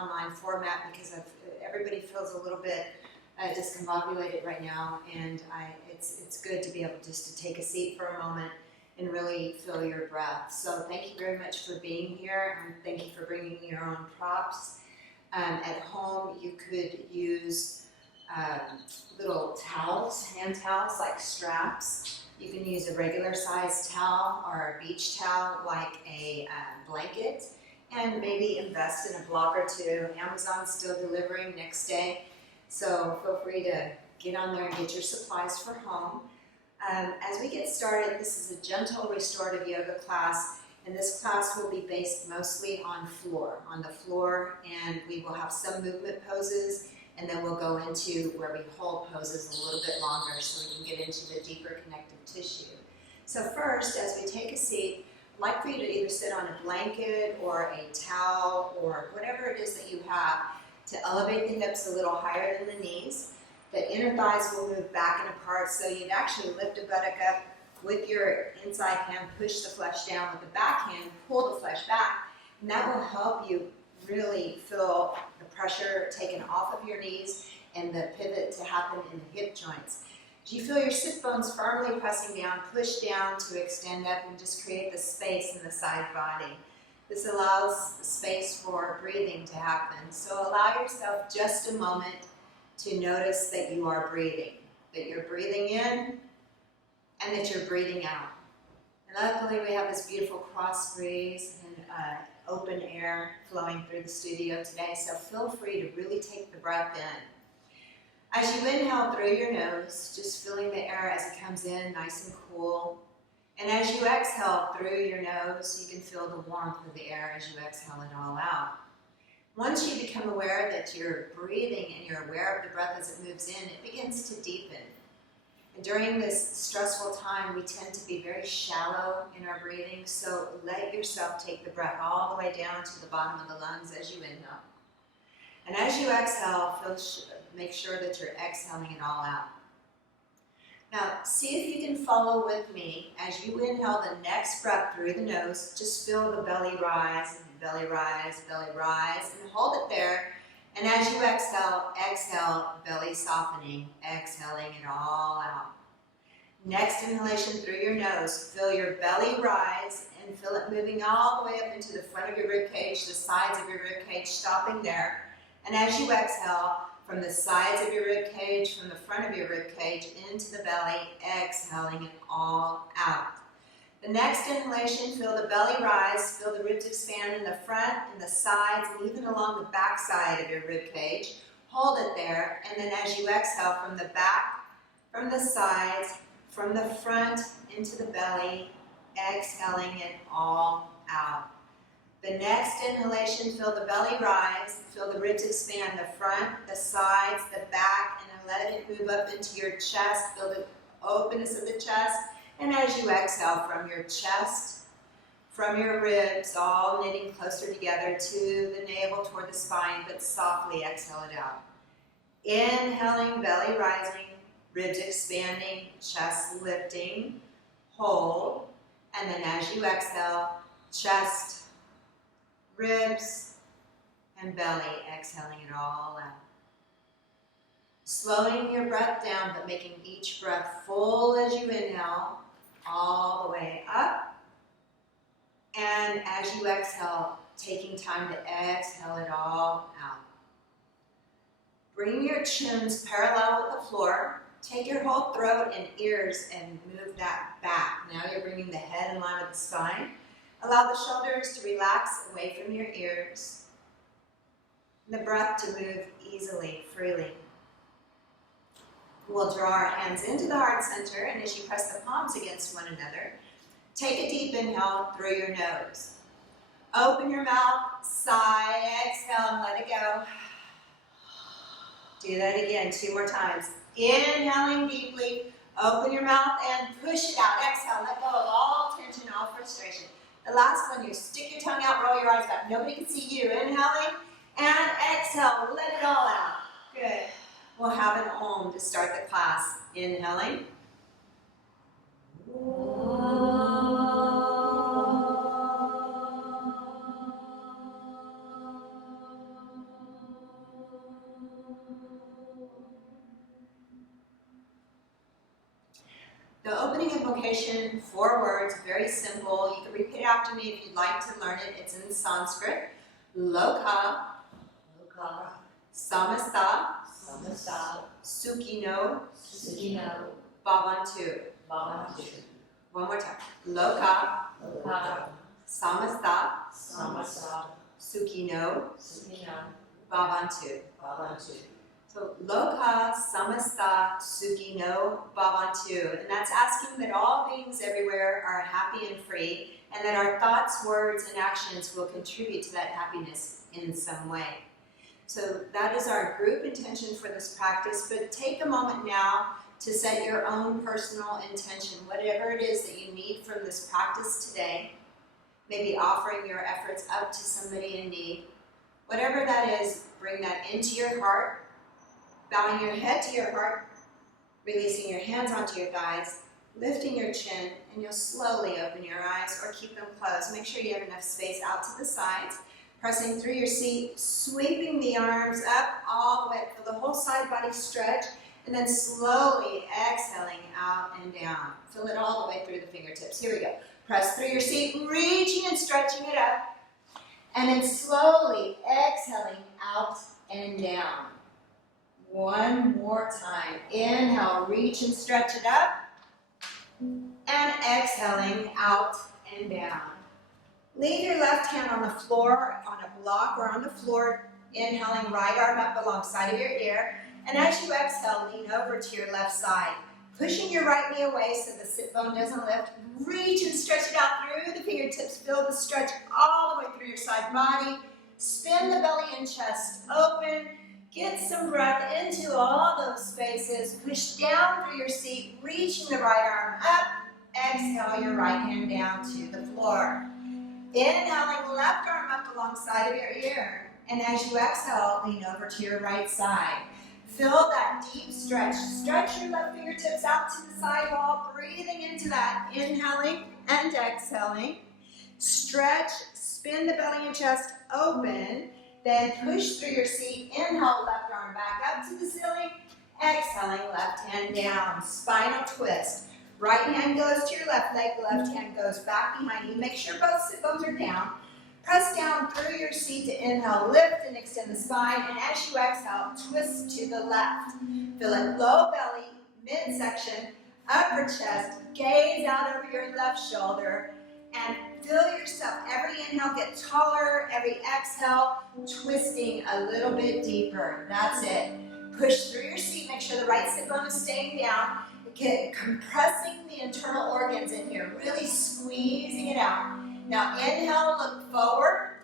online format because everybody feels a little bit discombobulated right now, and it's good to be able just to take a seat for a moment and really feel your breath. So thank you very much for being here, and thank you for bringing your own props. At home, you could use little towels, hand towels like straps. You can use a regular sized towel or a beach towel like a blanket, and maybe invest in a block or two. Amazon's still delivering next day, so feel free to get on there and get your supplies for home. As we get started, this is a gentle restorative yoga class, and this class will be based mostly on the floor, and we will have some movement poses, and then we'll go into where we hold poses a little bit longer so we can get into the deeper connective tissue. So first, as we take a seat, I'd like for you to either sit on a blanket or a towel or whatever it is that you have to elevate the hips a little higher than the knees. The inner thighs will move back and apart, so you'd actually lift a buttock up with your inside hand, push the flesh down with the back hand, pull the flesh back, and that will help you really feel the pressure taken off of your knees and the pivot to happen in the hip joints. As you feel your sit bones firmly pressing down, push down to extend up and just create the space in the side body. This allows space for breathing to happen. So allow yourself just a moment to notice that you are breathing, that you're breathing in and that you're breathing out. And luckily we have this beautiful cross breeze and open air flowing through the studio today, so feel free to really take the breath in. As you inhale through your nose, just feeling the air as it comes in, nice and cool. And as you exhale through your nose, you can feel the warmth of the air as you exhale it all out. Once you become aware that you're breathing and you're aware of the breath as it moves in, it begins to deepen. And during this stressful time, we tend to be very shallow in our breathing, so let yourself take the breath all the way down to the bottom of the lungs as you inhale. And as you exhale, make sure that you're exhaling it all out. Now, see if you can follow with me. As you inhale the next breath through the nose, just feel the belly rise, belly rise, and hold it there. And as you exhale, exhale, belly softening, exhaling it all out. Next inhalation through your nose, feel your belly rise and feel it moving all the way up into the front of your rib cage, the sides of your rib cage, stopping there. And as you exhale, from the sides of your rib cage, from the front of your rib cage, into the belly, exhaling it all out. The next inhalation, feel the belly rise, feel the ribs expand in the front, in the sides, and even along the back side of your rib cage. Hold it there, and then as you exhale from the back, from the sides, from the front into the belly, exhaling it all out. The next inhalation, feel the belly rise, feel the ribs expand, the front, the sides, the back, and then let it move up into your chest, feel the openness of the chest. And as you exhale from your chest, from your ribs, all knitting closer together to the navel, toward the spine, but softly exhale it out. Inhaling, belly rising, ribs expanding, chest lifting, hold, and then as you exhale, chest, ribs, and belly, exhaling it all out. Slowing your breath down, but making each breath full as you inhale, all the way up. And as you exhale, taking time to exhale it all out. Bring your chins parallel with the floor. Take your whole throat and ears and move that back. Now you're bringing the head in line with the spine. Allow the shoulders to relax away from your ears. And the breath to move easily, freely. We'll draw our hands into the heart center, and as you press the palms against one another, take a deep inhale through your nose. Open your mouth, sigh, exhale, and let it go. Do that again, 2 more times. Inhaling deeply, open your mouth and push it out. Exhale, let go of all tension, all frustration. The last one, you stick your tongue out, roll your eyes back. Nobody can see you. Inhaling and exhale, let it all out. Good. We'll have an Om to start the class. Inhaling. opening invocation, 4 words, very simple. You can repeat it after me if you'd like to learn it. It's in Sanskrit. Loka, samasta, sukhino, bhavantu. One more time. Loka, samasta, sukhino, bhavantu. So, loka samasta sukhino bhavantu. And that's asking that all beings everywhere are happy and free, and that our thoughts, words, and actions will contribute to that happiness in some way. So that is our group intention for this practice, but take a moment now to set your own personal intention, whatever it is that you need from this practice today. Maybe offering your efforts up to somebody in need. Whatever that is, bring that into your heart. Bowing your head to your heart, releasing your hands onto your thighs, lifting your chin, and you'll slowly open your eyes or keep them closed. Make sure you have enough space out to the sides. Pressing through your seat, sweeping the arms up all the way for the whole side body stretch, and then slowly exhaling out and down. Feel it all the way through the fingertips. Here we go. Press through your seat, reaching and stretching it up, and then slowly exhaling out and down. One more time. Inhale, reach and stretch it up. And exhaling out and down. Leave your left hand on the floor, on a block or on the floor. Inhaling, right arm up alongside of your ear. And as you exhale, lean over to your left side. Pushing your right knee away so the sit bone doesn't lift. Reach and stretch it out through the fingertips. Feel the stretch all the way through your side body. Spin the belly and chest open. Get some breath into all those spaces. Push down through your seat, reaching the right arm up. Exhale your right hand down to the floor. Inhaling, left arm up alongside of your ear. And as you exhale, lean over to your right side. Feel that deep stretch. Stretch your left fingertips out to the side wall, breathing into that. Inhaling and exhaling. Stretch, spin the belly and chest open. Then push through your seat. Inhale, left arm back up to the ceiling. Exhaling, left hand down. Spinal twist. Right hand goes to your left leg. Left hand goes back behind you. Make sure both sit bones are down. Press down through your seat to inhale. Lift and extend the spine. And as you exhale, twist to the left. Feel it low belly, midsection, upper chest. Gaze out over your left shoulder. And feel yourself, every inhale get taller, every exhale twisting a little bit deeper. That's it. Push through your seat, make sure the right sit bone is staying down. Get compressing the internal organs in here, really squeezing it out. Now inhale, look forward.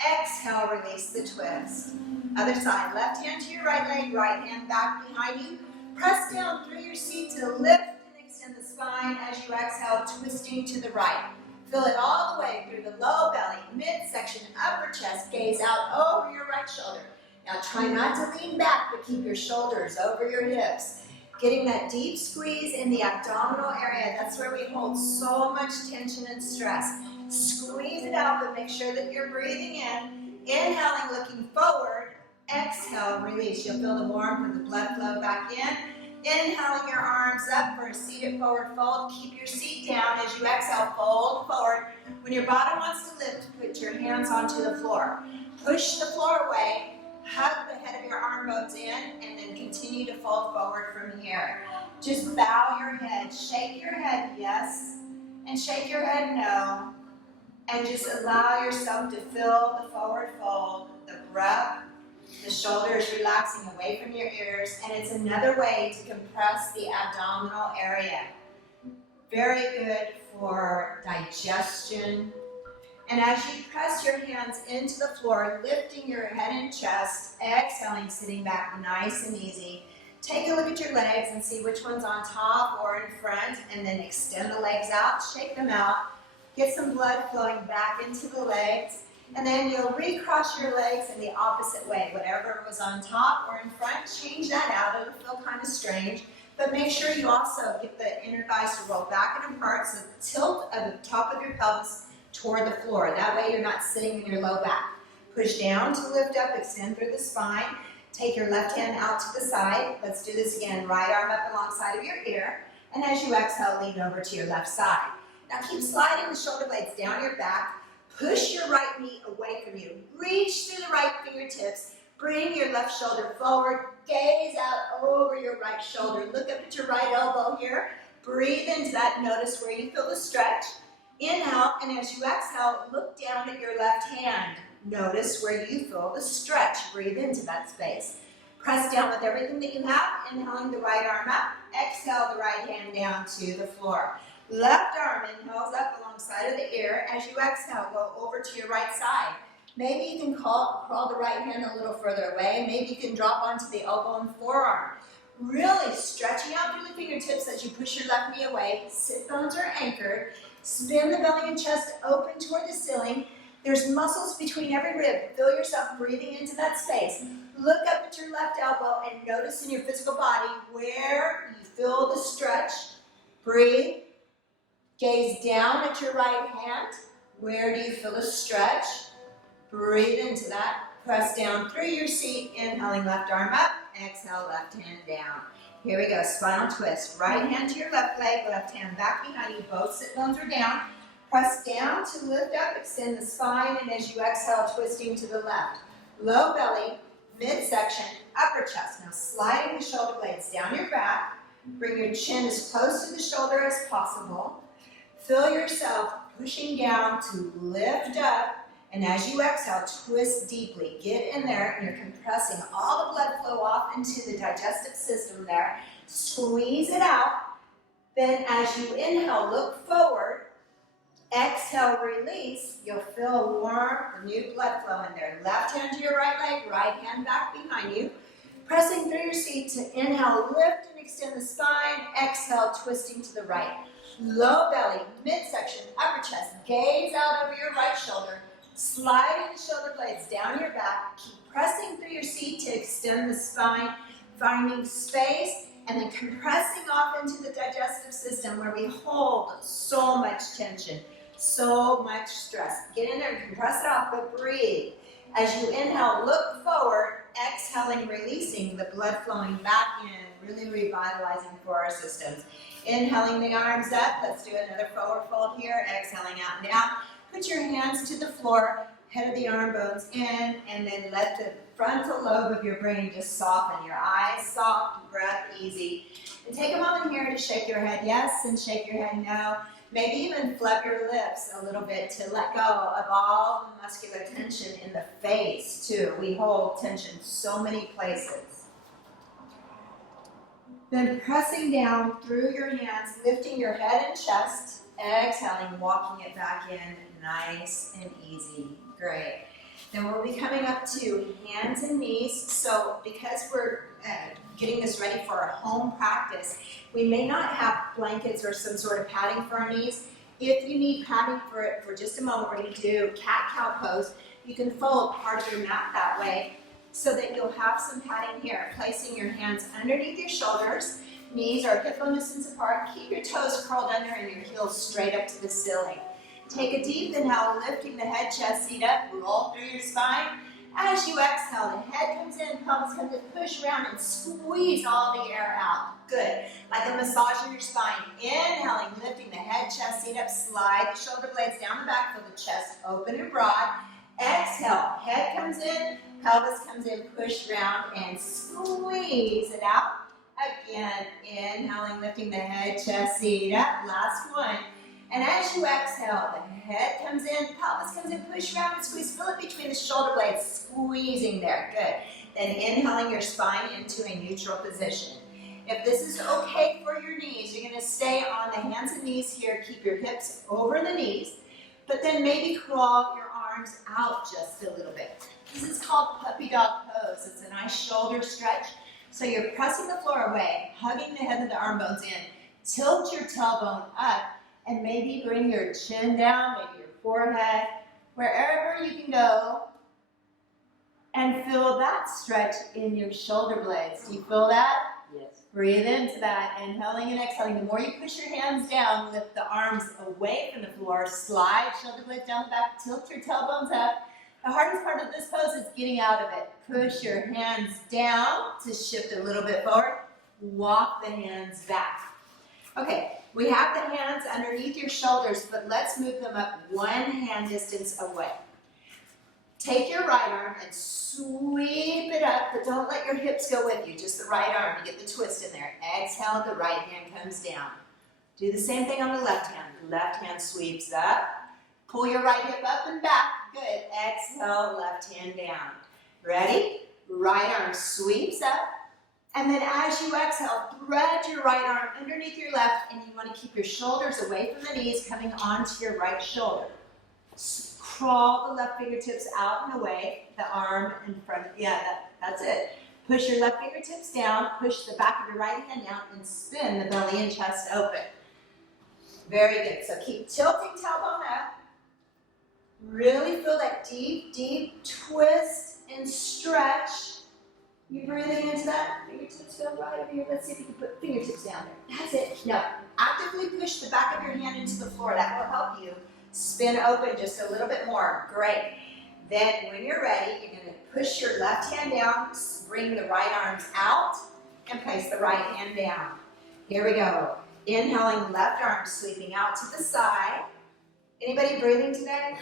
Exhale, release the twist. Other side, left hand to your right leg, right hand back behind you. Press down through your seat to lift and extend the spine as you exhale, twisting to the right. Feel it all the way through the low belly, midsection, upper chest. Gaze out over your right shoulder. Now try not to lean back, but keep your shoulders over your hips. Getting that deep squeeze in the abdominal area. That's where we hold so much tension and stress. Squeeze it out, but make sure that you're breathing in. Inhaling, looking forward. Exhale, release. You'll feel the warmth and the blood flow back in. Inhaling your arms up for a seated forward fold. Keep your seat down as you exhale, fold forward. When your bottom wants to lift, put your hands onto the floor. Push the floor away. Hug the head of your arm bones in, and then continue to fold forward from here. Just bow your head. Shake your head yes, and shake your head no. And just allow yourself to feel the forward fold, the breath. The shoulders relaxing away from your ears, and it's another way to compress the abdominal area. Very good for digestion. And as you press your hands into the floor, lifting your head and chest, exhaling, sitting back nice and easy. Take a look at your legs and see which one's on top or in front, and then extend the legs out, shake them out. Get some blood flowing back into the legs. And then you'll recross your legs in the opposite way. Whatever was on top or in front, change that out. It'll feel kind of strange. But make sure you also get the inner thighs to roll back and apart, so the tilt of the top of your pelvis toward the floor. That way you're not sitting in your low back. Push down to lift up, extend through the spine. Take your left hand out to the side. Let's do this again. Right arm up alongside of your ear. And as you exhale, lean over to your left side. Now keep sliding the shoulder blades down your back. Push your right knee away from you. Reach through the right fingertips. Bring your left shoulder forward. Gaze out over your right shoulder. Look up at your right elbow here. Breathe into that. Notice where you feel the stretch. Inhale, and as you exhale, look down at your left hand. Notice where you feel the stretch. Breathe into that space. Press down with everything that you have. Inhaling the right arm up. Exhale the right hand down to the floor. Left arm inhales up alongside of the ear. As you exhale, go over to your right side. Maybe you can crawl the right hand a little further away. Maybe you can drop onto the elbow and forearm. Really stretching out through the fingertips as you push your left knee away. Sit bones are anchored. Spin the belly and chest open toward the ceiling. There's muscles between every rib. Feel yourself breathing into that space. Look up at your left elbow and notice in your physical body where you feel the stretch. Breathe. Gaze down at your right hand. Where do you feel the stretch? Breathe into that. Press down through your seat. Inhaling left arm up. Exhale, left hand down. Here we go. Spinal twist. Right hand to your left leg. Left hand back behind you. Both sit bones are down. Press down to lift up. Extend the spine. And as you exhale, twisting to the left. Low belly. Midsection. Upper chest. Now sliding the shoulder blades down your back. Bring your chin as close to the shoulder as possible. Feel yourself pushing down to lift up. And as you exhale, twist deeply. Get in there, and you're compressing all the blood flow off into the digestive system there. Squeeze it out. Then as you inhale, look forward. Exhale, release. You'll feel warm, new blood flow in there. Left hand to your right leg, right hand back behind you. Pressing through your seat to inhale, lift and extend the spine. Exhale, twisting to the right. Low belly, midsection, upper chest. Gaze out over your right shoulder. Sliding the shoulder blades down your back. Keep pressing through your seat to extend the spine. Finding space and then compressing off into the digestive system where we hold so much tension, so much stress. Get in there and compress it off, but breathe. As you inhale, look forward. Exhaling, releasing the blood flowing back in, really revitalizing for our systems. Inhaling the arms up. Let's do another forward fold here. Exhaling out and down. Put your hands to the floor, head of the arm bones in, and then let the frontal lobe of your brain just soften. Your eyes soft, breath easy. And take a moment here to shake your head yes and shake your head no. Maybe even flap your lips a little bit to let go of all the muscular tension in the face too. We hold tension so many places. Then pressing down through your hands, lifting your head and chest. Exhaling, walking it back in, nice and easy. Great. Then we'll be coming up to hands and knees. So because we're getting this ready for our home practice, we may not have blankets or some sort of padding for our knees. If you need padding for it for just a moment, we're going to do cat-cow pose. You can fold part of your mat that way so that you'll have some padding here. Placing your hands underneath your shoulders. Knees are hip bone distance apart. Keep your toes curled under and your heels straight up to the ceiling. Take a deep inhale, lifting the head, chest, seat up. Roll through your spine. As you exhale, the head comes in, pelvis comes in, push around and squeeze all the air out. Good. Like a massage in your spine. Inhaling, lifting the head, chest, seat up. Slide the shoulder blades down the back. Feel the chest open and broad. Exhale, head comes in, pelvis comes in, push around and squeeze it out. Again, inhaling, lifting the head, chest, seat up. Last one. And as you exhale, the head comes in, pelvis comes in, push around and squeeze. Feel it between the shoulder blades, squeezing there. Good. Then inhaling your spine into a neutral position. If this is okay for your knees, you're going to stay on the hands and knees here. Keep your hips over the knees, but then maybe crawl your arms out just a little bit. This is called puppy dog pose. It's a nice shoulder stretch. So you're pressing the floor away, hugging the head of the arm bones in. Tilt your tailbone up, and maybe bring your chin down, maybe your forehead, wherever you can go, and feel that stretch in your shoulder blades. Do you feel that? Yes. Breathe into that, inhaling and exhaling. The more you push your hands down, lift the arms away from the floor, slide shoulder blades down the back, tilt your tailbones up. The hardest part of this pose is getting out of it. Push your hands down to shift a little bit forward. Walk the hands back. Okay, we have the hands underneath your shoulders, but let's move them up one hand distance away. Take your right arm and sweep it up, but don't let your hips go with you, just the right arm to get the twist in there. Exhale, the right hand comes down. Do the same thing on the left hand. The left hand sweeps up. Pull your right hip up and back. Good. Exhale, left hand down. Ready? Right arm sweeps up. And then as you exhale, thread your right arm underneath your left, and you want to keep your shoulders away from the knees, coming onto your right shoulder. Crawl the left fingertips out and away, the arm in front. Yeah, that's it. Push your left fingertips down, push the back of your right hand down, and spin the belly and chest open. Very good. So keep tilting tailbone up. Really feel that deep, deep twist and stretch. You breathing into that? Fingertips go right over here. Let's see if you can put fingertips down there. That's it. Now, actively push the back of your hand into the floor. That will help you spin open just a little bit more. Great. Then when you're ready, you're going to push your left hand down, bring the right arms out, and place the right hand down. Here we go. Inhaling, left arm sweeping out to the side. Anybody breathing today?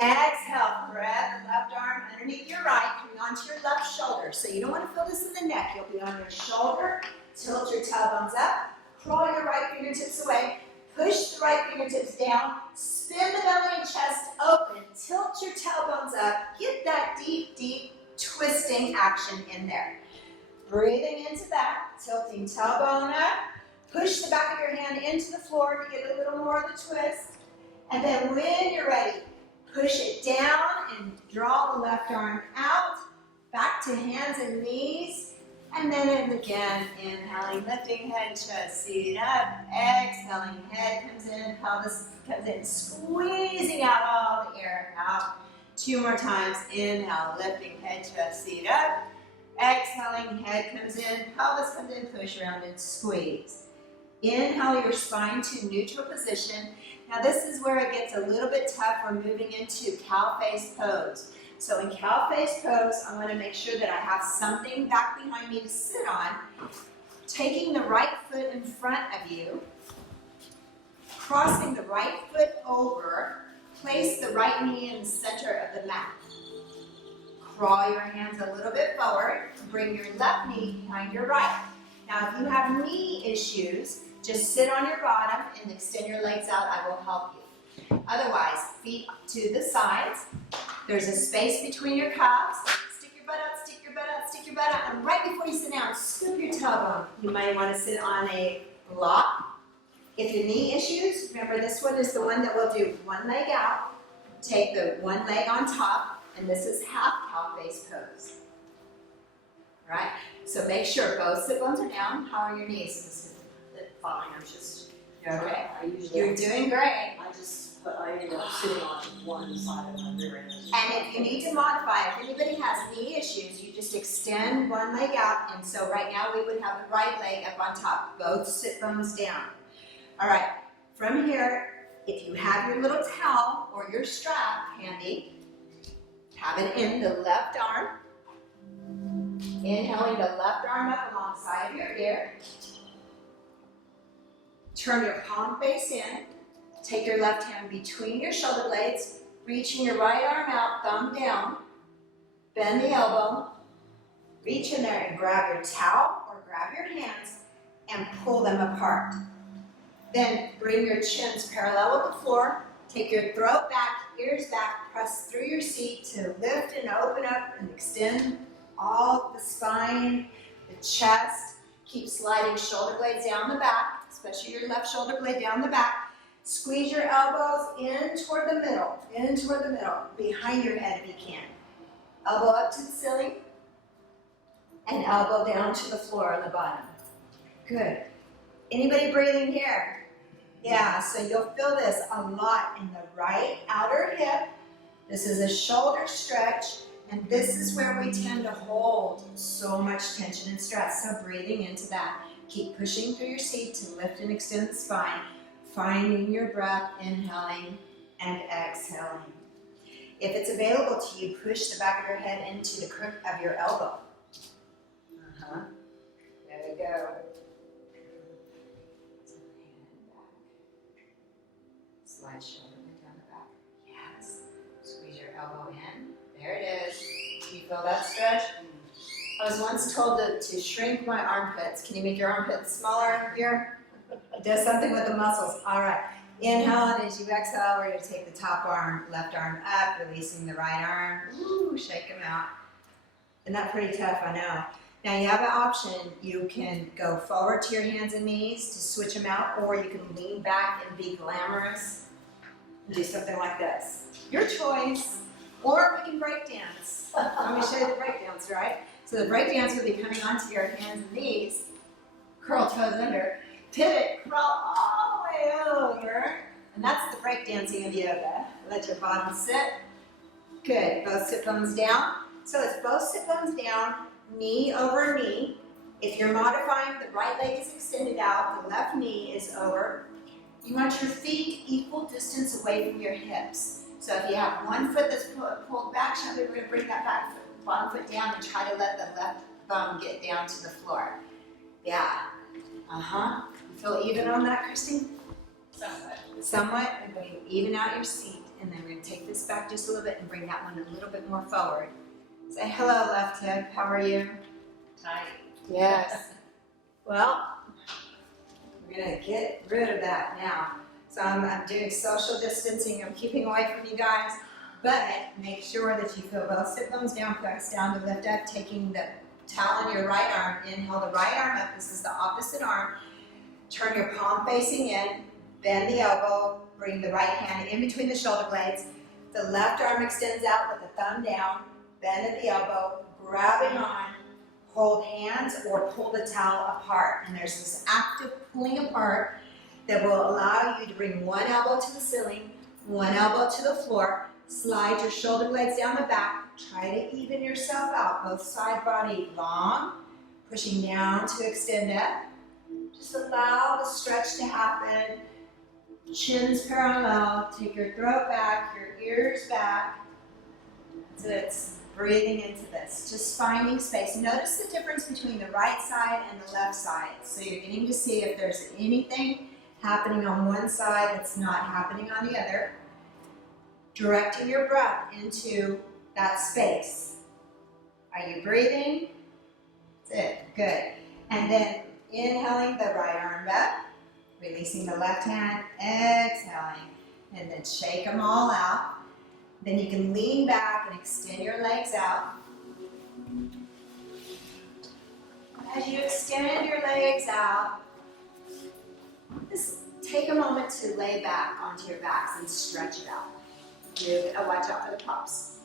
Exhale, thread the left arm underneath your right, coming onto your left shoulder. So you don't want to feel this in the neck. You'll be on your shoulder. Tilt your tailbones up. Crawl your right fingertips away. Push the right fingertips down. Spin the belly and chest open. Tilt your tailbones up. Get that deep, deep twisting action in there. Breathing into that. Tilting tailbone up. Push the back of your hand into the floor to get a little more of the twist. And then when you're ready, push it down and draw the left arm out, back to hands and knees, and then again, inhaling, lifting head, chest, seat up, exhaling, head comes in, pelvis comes in, squeezing out all the air out. 2 more times, inhale, lifting head, chest, seat up, exhaling, head comes in, pelvis comes in, push around and squeeze. Inhale your spine to neutral position. Now this is where it gets a little bit tough. We're moving into cow face pose. So in cow face pose, I want to make sure that I have something back behind me to sit on. Taking the right foot in front of you, crossing the right foot over, place the right knee in the center of the mat. Crawl your hands a little bit forward, bring your left knee behind your right. Now if you have knee issues, just sit on your bottom and extend your legs out. I will help you. Otherwise, feet to the sides. There's a space between your calves. Stick your butt out, stick your butt out, stick your butt out. And right before you sit down, scoop your tailbone. You might want to sit on a block. If you have knee issues, remember this one is the one that will do one leg out. Take the one leg on top, and this is half cow face pose. All right? So make sure both sit bones are down. How are your knees? Fine, I'm just, Okay. I You're doing great. I end up sitting on one side of my rear end. And if you need to modify, if anybody has knee issues, you just extend one leg out. And so right now we would have the right leg up on top, both sit bones down. All right, from here, if you have your little towel or your strap handy, have it in the left arm. Inhaling the left arm up alongside of your ear. Turn your palm face in. Take your left hand between your shoulder blades, reaching your right arm out, thumb down. Bend the elbow. Reach in there and grab your towel or grab your hands and pull them apart. Then bring your chins parallel with the floor. Take your throat back, ears back, press through your seat to lift and open up and extend all the spine, the chest. Keep sliding shoulder blades down the back, especially your left shoulder blade down the back. Squeeze your elbows in toward the middle, behind your head if you can. Elbow up to the ceiling, and elbow down to the floor on the bottom. Good. Anybody breathing here? Yeah, so you'll feel this a lot in the right outer hip. This is a shoulder stretch, and this is where we tend to hold so much tension and stress. So breathing into that. Keep pushing through your seat to lift and extend the spine. Finding your breath, inhaling and exhaling. If it's available to you, push the back of your head into the crook of your elbow. There we go. slide shoulder blade down the back. Yes. Squeeze your elbow in. There it is. Do you feel that stretch? I was once told to shrink my armpits. Can you make your armpits smaller here? It does something with the muscles. All right. Inhale, and as you exhale, we're going to take the top arm, left arm up, releasing the right arm. Ooh, shake them out. Isn't that pretty tough? I know. Now you have an option. You can go forward to your hands and knees to switch them out, or you can lean back and be glamorous and do something like this. Your choice. Or we can break dance. Let me show you the break dance, right? So the break dance would be coming onto your hands and knees, curl toes under, pivot, crawl all the way over, and that's the break dancing of yoga. Let your bottom sit. Good. Both sit bones down. So it's both sit bones down, knee over knee. If you're modifying, the right leg is extended out, the left knee is over. You want your feet equal distance away from your hips. So if you have one foot that's pulled back, we're going to bring that back foot, bottom foot down and try to let the left bum get down to the floor. Yeah. You feel even on that, Christine? Somewhat. Somewhat. I'm going to even out your seat, and then we're going to take this back just a little bit and bring that one a little bit more forward. Say hello, left hip. How are you? Tight. Yes. Well, we're going to get rid of that now. So I'm doing social distancing. I'm keeping away from you guys, but make sure that you feel both sit bones down, press down to lift up, taking the towel on your right arm. Inhale the right arm up. This is the opposite arm. Turn your palm facing in, bend the elbow, bring the right hand in between the shoulder blades. The left arm extends out with the thumb down, bend at the elbow, grabbing on, hold hands or pull the towel apart. And there's this active pulling apart that will allow you to bring one elbow to the ceiling, one elbow to the floor, slide your shoulder blades down the back, try to even yourself out, both side body long, pushing down to extend up. Just allow the stretch to happen, chins parallel, take your throat back, your ears back. So it's breathing into this, just finding space. Notice the difference between the right side and the left side. So you're getting to see if there's anything happening on one side that's not happening on the other. Directing your breath into that space. Are you breathing? That's it. Good. And then inhaling the right arm up, releasing the left hand, exhaling, and then shake them all out. Then you can lean back and extend your legs out. As you extend your legs out, just take a moment to lay back onto your backs and stretch it out. Watch out for the props.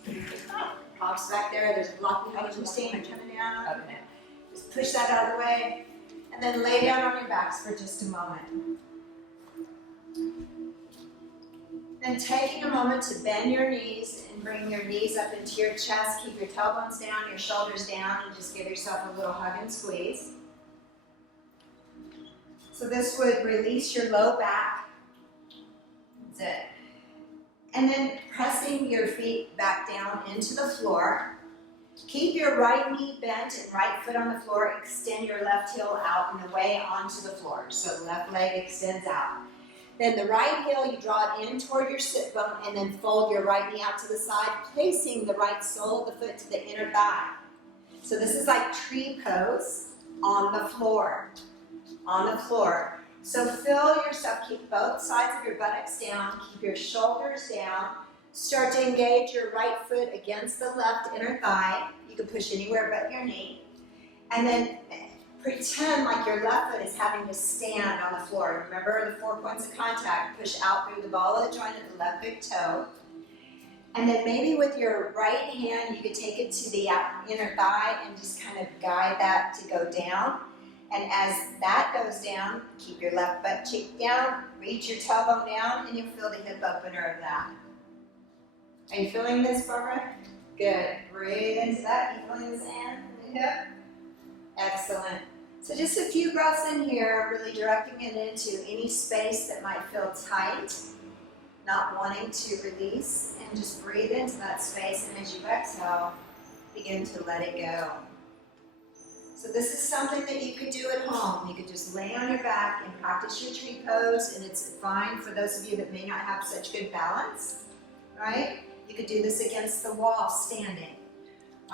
Props back there. There's a block behind you, Christine. I'm coming down. Okay. Just push that out of the way. And then lay down on your backs for just a moment. Then taking a moment to bend your knees and bring your knees up into your chest. Keep your tailbones down, your shoulders down, and just give yourself a little hug and squeeze. So this would release your low back. That's it. And then pressing your feet back down into the floor. Keep your right knee bent and right foot on the floor. Extend your left heel out and away onto the floor. So the left leg extends out. Then the right heel, you draw it in toward your sit bone and then fold your right knee out to the side, placing the right sole of the foot to the inner thigh. So this is like tree pose on the floor. On the floor. So feel yourself, keep both sides of your buttocks down, keep your shoulders down. Start to engage your right foot against the left inner thigh. You can push anywhere but your knee. And then pretend like your left foot is having to stand on the floor. Remember the 4 points of contact. Push out through the ball of the joint of the left big toe. And then maybe with your right hand, you could take it to the inner thigh and just kind of guide that to go down. And as that goes down, keep your left butt cheek down, reach your tailbone down, and you'll feel the hip opener of that. Are you feeling this, Barbara? Good. Breathe into that. Keep feeling this hand in the hip. Excellent. So just a few breaths in here, really directing it into any space that might feel tight, not wanting to release, and just breathe into that space, and as you exhale, begin to let it go. So this is something that you could do at home. You could just lay on your back and practice your tree pose, and it's fine for those of you that may not have such good balance, right? You could do this against the wall standing.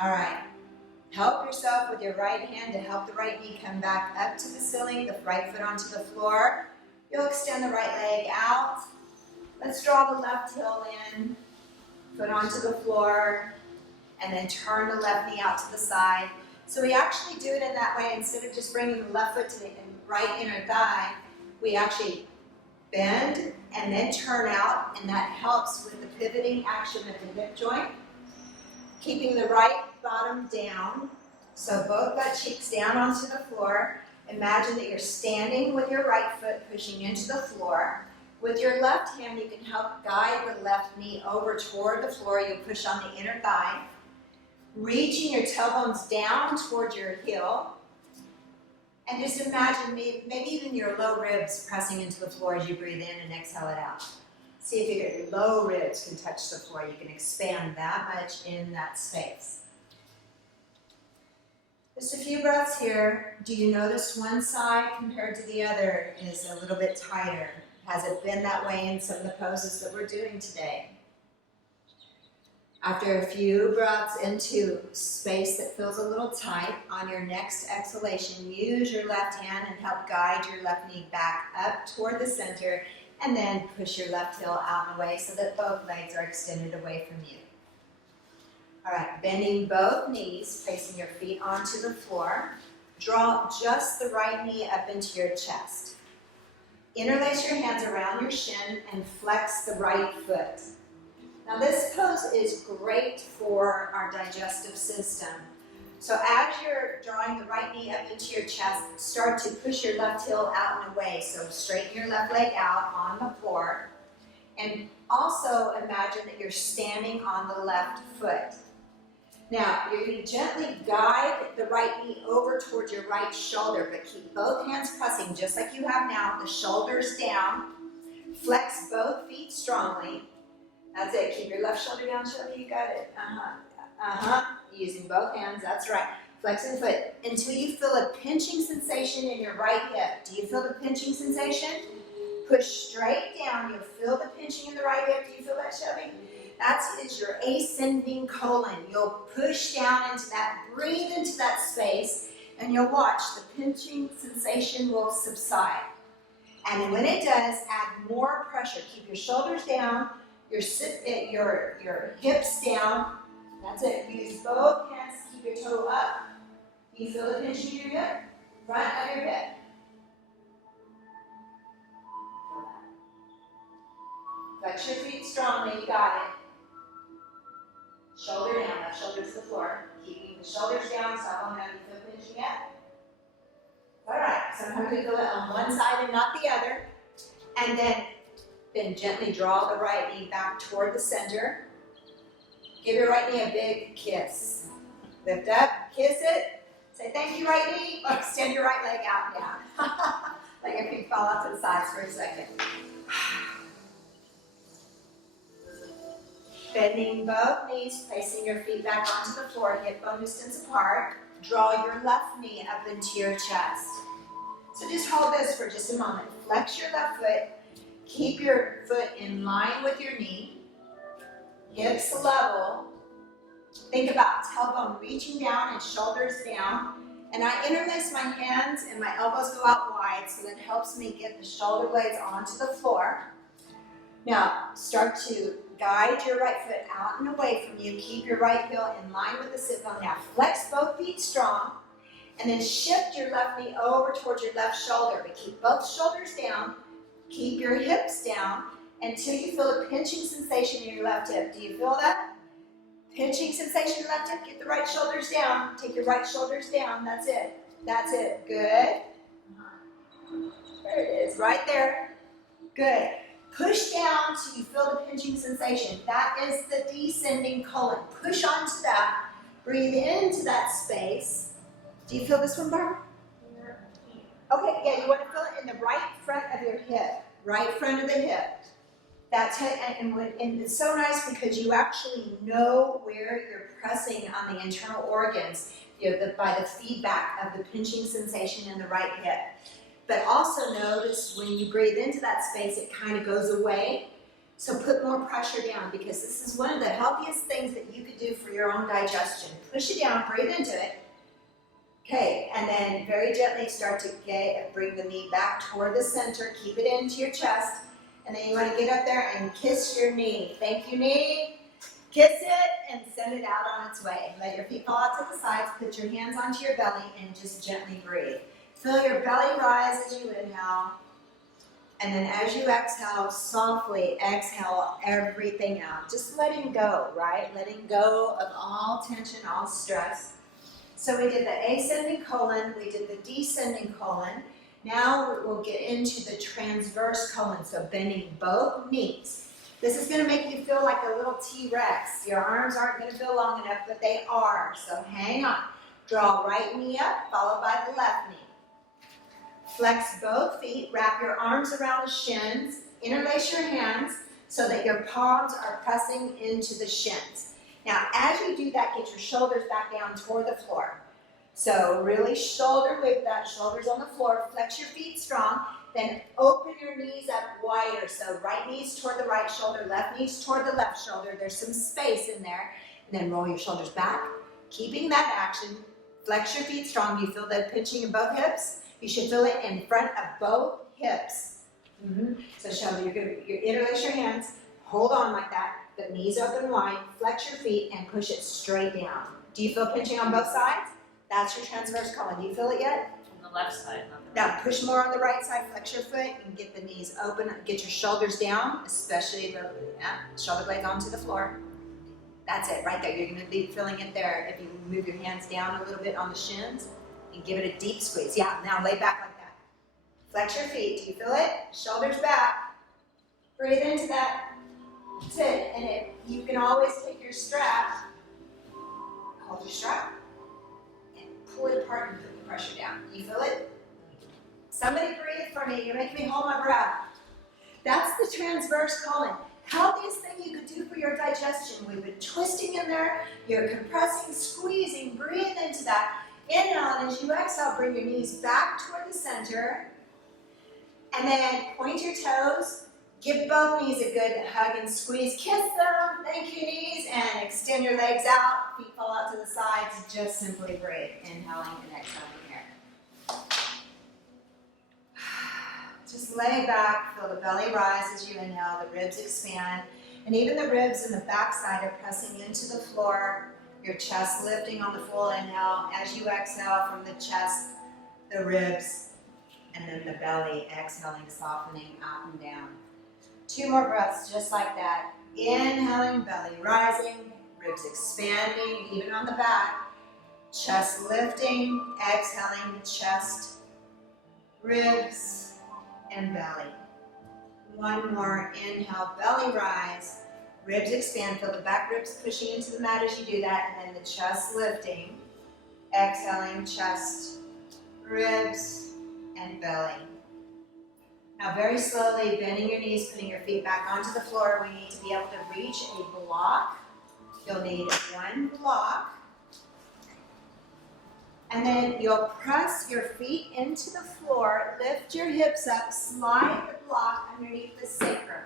All right. Help yourself with your right hand to help the right knee come back up to the ceiling, the right foot onto the floor. You'll extend the right leg out. Let's draw the left heel in, foot onto the floor, and then turn the left knee out to the side. So we actually do it in that way. Instead of just bringing the left foot to the right inner thigh, we actually bend and then turn out, and that helps with the pivoting action of the hip joint. Keeping the right bottom down, so both butt cheeks down onto the floor. Imagine that you're standing with your right foot pushing into the floor. With your left hand, you can help guide the left knee over toward the floor. You'll push on the inner thigh. Reaching your tailbones down toward your heel. And just imagine maybe even your low ribs pressing into the floor as you breathe in and exhale it out. See if your low ribs can touch the floor. You can expand that much in that space. Just a few breaths here. Do you notice one side compared to the other is a little bit tighter? Has it been that way in some of the poses that we're doing today? After a few breaths into space that feels a little tight, on your next exhalation, use your left hand and help guide your left knee back up toward the center, and then push your left heel out and away so that both legs are extended away from you. All right, bending both knees, placing your feet onto the floor. Draw just the right knee up into your chest. Interlace your hands around your shin and flex the right foot. Now this pose is great for our digestive system. So as you're drawing the right knee up into your chest, start to push your left heel out and away. So straighten your left leg out on the floor. And also imagine that you're standing on the left foot. Now, you're going to gently guide the right knee over towards your right shoulder, but keep both hands pressing just like you have now, the shoulders down. Flex both feet strongly. That's it. Keep your left shoulder down, Shelby. You got it. Using both hands. That's right. Flexing the foot until you feel a pinching sensation in your right hip. Do you feel the pinching sensation? Push straight down. You'll feel the pinching in the right hip. Do you feel that, Shelby? That is your ascending colon. You'll push down into that, breathe into that space, and you'll watch the pinching sensation will subside. And when it does, add more pressure. Keep your shoulders down, your hips down. That's it. Use both hands to keep your toe up. You feel the pinching in your hip? Front of your hip. Flex your feet strongly. You got it. Shoulder down, left shoulder to the floor. Keeping the shoulders down, so I don't know if you feel pinching yet. All right, sometimes we feel it on one side and not the other. And then gently draw the right knee back toward the center. Give your right knee a big kiss. Lift up, kiss it. Say thank you, right knee, or extend your right leg out and down. Like if you fall out to the sides for a second. Bending both knees, placing your feet back onto the floor, hip bone distance apart. Draw your left knee up into your chest. So just hold this for just a moment. Flex your left foot. Keep your foot in line with your knee. Hips level. Think about tailbone reaching down and shoulders down. And I interlace my hands and my elbows go out wide, so that helps me get the shoulder blades onto the floor. Now, start to guide your right foot out and away from you. Keep your right heel in line with the sit bone. Now, flex both feet strong, and then shift your left knee over towards your left shoulder. But keep both shoulders down. Keep your hips down until you feel a pinching sensation in your left hip. Do you feel that? Pinching sensation in the left hip. Get the right shoulders down. Take your right shoulders down. That's it. That's it. Good. There it is. Right there. Good. Push down till you feel the pinching sensation. That is the descending colon. Push onto that. Breathe into that space. Do you feel this one, Barbara? Okay, yeah, you want to feel it in the right front of your hip. Right front of the hip. That's it, and it's so nice because you actually know where you're pressing on the internal organs. by the feedback of the pinching sensation in the right hip. But also notice when you breathe into that space, it kind of goes away. So put more pressure down, because this is one of the healthiest things that you could do for your own digestion. Push it down, breathe into it. Okay, and then very gently start to bring the knee back toward the center. Keep it into your chest. And then you want to get up there and kiss your knee. Thank you, knee. Kiss it and send it out on its way. Let your feet fall out to the sides. Put your hands onto your belly and just gently breathe. Feel your belly rise as you inhale. And then as you exhale, softly exhale everything out. Just letting go, right? Letting go of all tension, all stress. So we did the ascending colon, we did the descending colon. Now we'll get into the transverse colon, so bending both knees. This is going to make you feel like a little T-Rex. Your arms aren't going to feel long enough, but they are. So hang on. Draw right knee up, followed by the left knee. Flex both feet, wrap your arms around the shins, interlace your hands so that your palms are pressing into the shins. Now, as you do that, get your shoulders back down toward the floor. So really shoulder width, that shoulders on the floor, flex your feet strong, then open your knees up wider. So right knees toward the right shoulder, left knees toward the left shoulder. There's some space in there. And then roll your shoulders back, keeping that action. Flex your feet strong. Do you feel the pinching in both hips? You should feel it in front of both hips. So Shelby, you're going to interlace your hands, hold on like that, but knees open wide, flex your feet, and push it straight down. Do you feel pinching on both sides? That's your transverse colon. Do you feel it yet? On the left side, not the Now right. push more on the right side, flex your foot, and get the knees open. Get your shoulders down, especially the shoulder blades onto the floor. That's it, right there. You're going to be feeling it there. If you move your hands down a little bit on the shins and give it a deep squeeze. Yeah, now lay back like that. Flex your feet. Do you feel it? Shoulders back. Breathe into that. That's it. And you can always take your strap, hold your strap, and pull it apart and put the pressure down. You feel it? Somebody breathe for me. You're making me hold my breath. That's the transverse colon. Healthiest thing you could do for your digestion. We've been twisting in there. You're compressing, squeezing. Breathe into that. Inhale, and as you exhale, bring your knees back toward the center. And then point your toes. Give both knees a good hug and squeeze. Kiss them. Thank you, knees. And extend your legs out. Feet fall out to the sides. Just simply breathe. Inhaling and exhaling here. Just lay back. Feel the belly rise as you inhale. The ribs expand. And even the ribs in the back side are pressing into the floor. Your chest lifting on the full inhale. As you exhale from the chest, the ribs, and then the belly exhaling, softening out and down. 2 more breaths just like that. Inhaling, belly rising, ribs expanding, even on the back. Chest lifting, exhaling, chest, ribs, and belly. 1 more. Inhale, belly rise. Ribs expand. Feel the back ribs pushing into the mat as you do that. And then the chest lifting. Exhaling, chest, ribs, and belly. Now very slowly, bending your knees, putting your feet back onto the floor. We need to be able to reach a block. You'll need 1 block. And then you'll press your feet into the floor, lift your hips up, slide the block underneath the sacrum.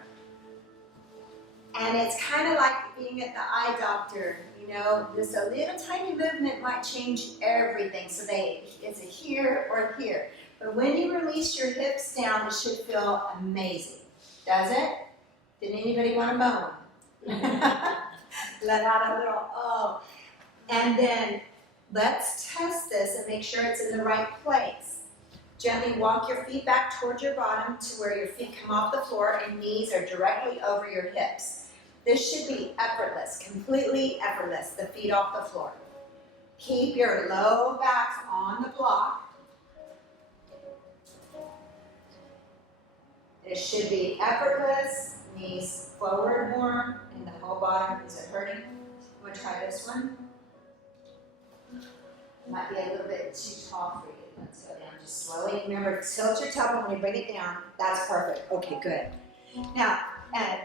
And it's kind of like being at the eye doctor, you know, just a little tiny movement might change everything. So it's a here or here. But when you release your hips down, it should feel amazing. Does it? Did anybody want to moan? Let out a little, oh. And then let's test this and make sure it's in the right place. Gently walk your feet back towards your bottom to where your feet come off the floor and knees are directly over your hips. This should be effortless, completely effortless, the feet off the floor. Keep your low backs on the block. This should be effortless, knees forward more, and the whole bottom. Is it hurting? You want to try this one? It might be a little bit too tall for you. Let's go down just slowly. Remember, tilt your tailbone when you bring it down. That's perfect. Okay, good. Now,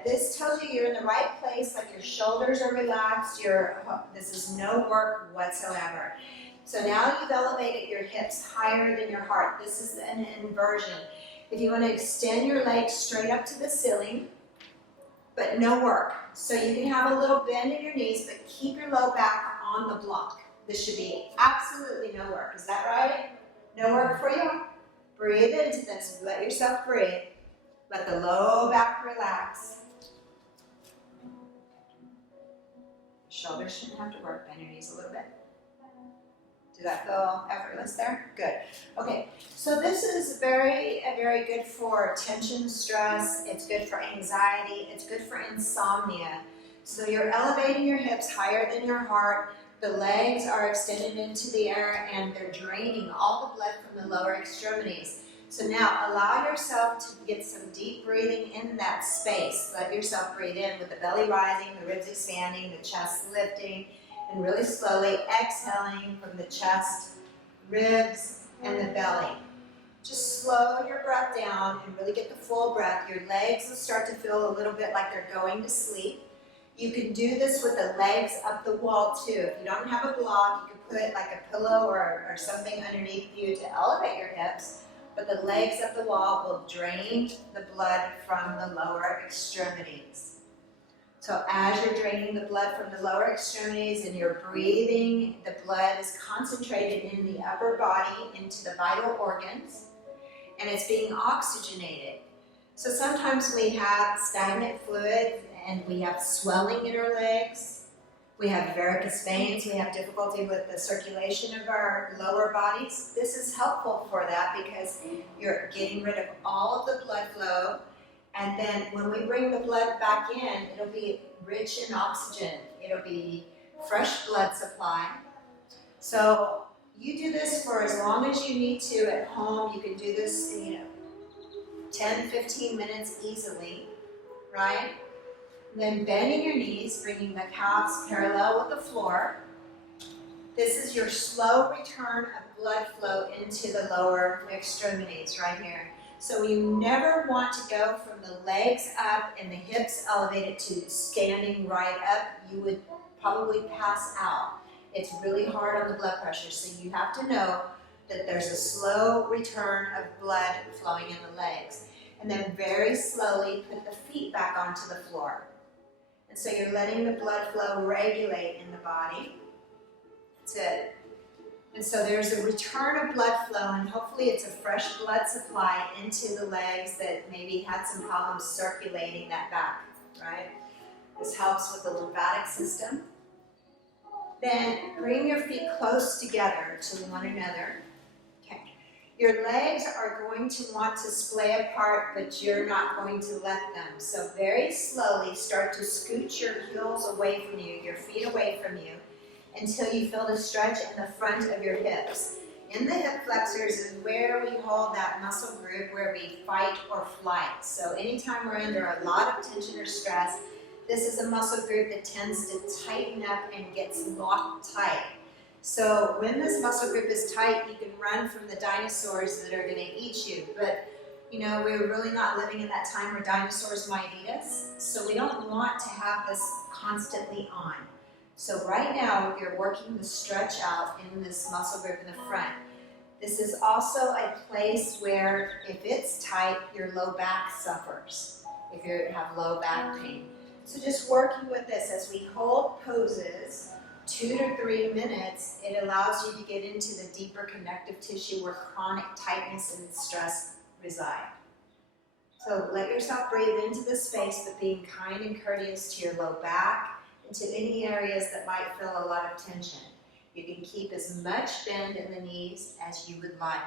this tells you you're in the right place, like your shoulders are relaxed. This is no work whatsoever. So now you've elevated your hips higher than your heart. This is an inversion. If you want to extend your legs straight up to the ceiling, but no work. So you can have a little bend in your knees, but keep your low back on the block. This should be absolutely no work. Is that right? No work for you? Breathe into this. Let yourself breathe. Let the low back relax. Shoulders shouldn't have to work. Bend your knees a little bit. Does that feel effortless there? Good. Okay, so this is very good for tension, stress. It's good for anxiety. It's good for insomnia. So you're elevating your hips higher than your heart. The legs are extended into the air and they're draining all the blood from the lower extremities. So now allow yourself to get some deep breathing in that space. Let yourself breathe in with the belly rising, the ribs expanding, the chest lifting, and really slowly exhaling from the chest, ribs, and the belly. Just slow your breath down and really get the full breath. Your legs will start to feel a little bit like they're going to sleep. You can do this with the legs up the wall too. If you don't have a block, you can put like a pillow or something underneath you to elevate your hips. But the legs up the wall will drain the blood from the lower extremities. So as you're draining the blood from the lower extremities and you're breathing, the blood is concentrated in the upper body into the vital organs, and it's being oxygenated. So sometimes we have stagnant fluid and we have swelling in our legs. We have varicose veins. We have difficulty with the circulation of our lower bodies. This is helpful for that because you're getting rid of all of the blood flow. And then when we bring the blood back in, it'll be rich in oxygen. It'll be fresh blood supply. So you do this for as long as you need to at home. You can do this, 10, 15 minutes easily, right? And then bending your knees, bringing the calves parallel with the floor. This is your slow return of blood flow into the lower extremities right here. So you never want to go from the legs up and the hips elevated to standing right up. You would probably pass out. It's really hard on the blood pressure, so you have to know that there's a slow return of blood flowing in the legs. And then very slowly put the feet back onto the floor. And so you're letting the blood flow regulate in the body. That's it. And so there's a return of blood flow, and hopefully it's a fresh blood supply into the legs that maybe had some problems circulating that back, right? This helps with the lymphatic system. Then bring your feet close together to one another. Okay. Your legs are going to want to splay apart, but you're not going to let them. So very slowly start to scoot your heels away from you, your feet away from you, until you feel the stretch in the front of your hips. In the hip flexors is where we hold that muscle group where we fight or flight. So anytime we're under a lot of tension or stress, this is a muscle group that tends to tighten up and gets locked tight. So when this muscle group is tight, you can run from the dinosaurs that are going to eat you. But we're really not living in that time where dinosaurs might eat us. So we don't want to have this constantly on. So right now, you're working the stretch out in this muscle group in the front. This is also a place where if it's tight, your low back suffers, if you have low back pain. So just working with this as we hold poses 2 to 3 minutes, it allows you to get into the deeper connective tissue where chronic tightness and stress reside. So let yourself breathe into the space, but being kind and courteous to your low back, into any areas that might feel a lot of tension. You can keep as much bend in the knees as you would like.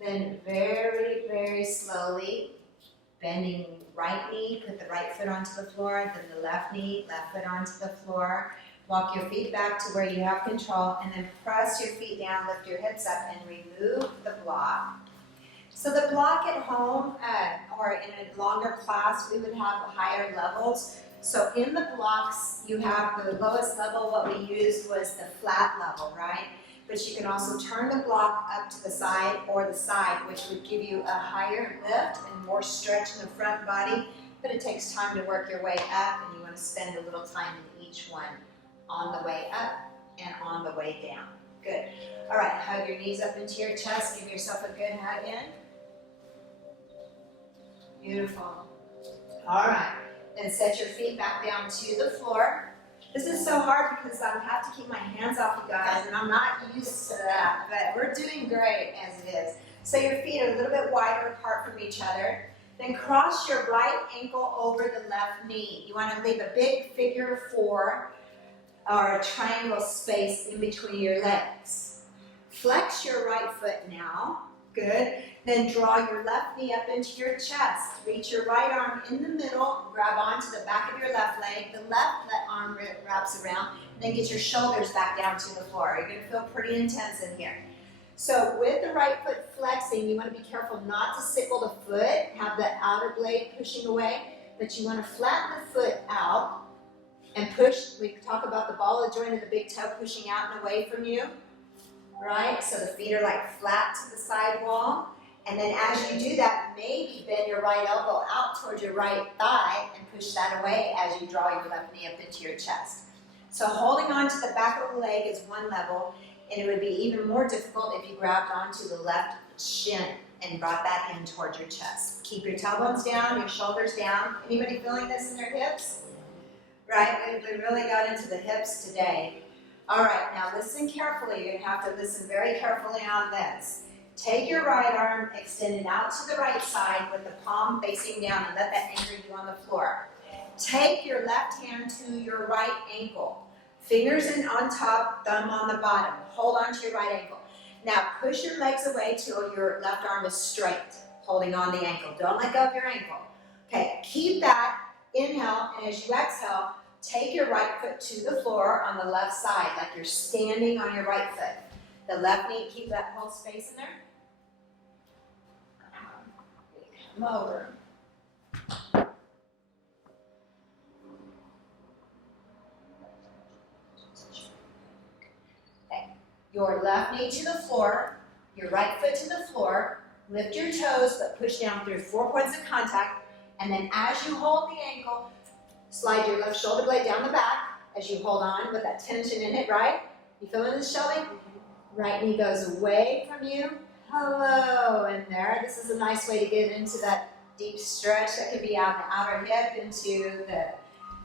Then very, very slowly, bending right knee, put the right foot onto the floor, then the left knee, left foot onto the floor. Walk your feet back to where you have control, and then press your feet down, lift your hips up, and remove the block. So the block at home, or in a longer class, we would have higher levels. So in the blocks, you have the lowest level. What we used was the flat level, right? But you can also turn the block up to the side or the side, which would give you a higher lift and more stretch in the front body. But it takes time to work your way up, and you want to spend a little time in each one on the way up and on the way down. Good. All right, hug your knees up into your chest. Give yourself a good hug in. Beautiful. All right, then set your feet back down to the floor. This is so hard because I have to keep my hands off you guys, and I'm not used to that, but we're doing great as it is. So your feet are a little bit wider apart from each other. Then cross your right ankle over the left knee. You want to leave a big figure 4 or a triangle space in between your legs. Flex your right foot now. Good. Then draw your left knee up into your chest. Reach your right arm in the middle. Grab onto the back of your left leg. The left arm wraps around. And then get your shoulders back down to the floor. You're going to feel pretty intense in here. So with the right foot flexing, you want to be careful not to sickle the foot. Have the outer blade pushing away. But you want to flatten the foot out and push. We talk about the ball of joint of the big toe pushing out and away from you. Right? So the feet are like flat to the side wall. And then as you do that, maybe bend your right elbow out towards your right thigh and push that away as you draw your left knee up into your chest. So holding on to the back of the leg is one level, and it would be even more difficult if you grabbed onto the left shin and brought that in towards your chest. Keep your tailbones down, your shoulders down. Anybody feeling this in their hips? Right? We really got into the hips today. All right, now listen carefully. You're going to have to listen very carefully on this. Take your right arm, extend it out to the right side with the palm facing down and let that anchor you on the floor. Take your left hand to your right ankle. Fingers in on top, thumb on the bottom. Hold on to your right ankle. Now push your legs away till your left arm is straight, holding on the ankle. Don't let go of your ankle. Okay, keep that. Inhale, and as you exhale, take your right foot to the floor on the left side, like you're standing on your right foot. The left knee, keep that whole space in there. Come over. Okay. Your left knee to the floor, your right foot to the floor. Lift your toes, but push down through 4 points of contact. And then as you hold the ankle, slide your left shoulder blade down the back as you hold on with that tension in it, right? You feeling this, Shelby? Right knee goes away from you. Hello in there. This is a nice way to get into that deep stretch that could be out in the outer hip into the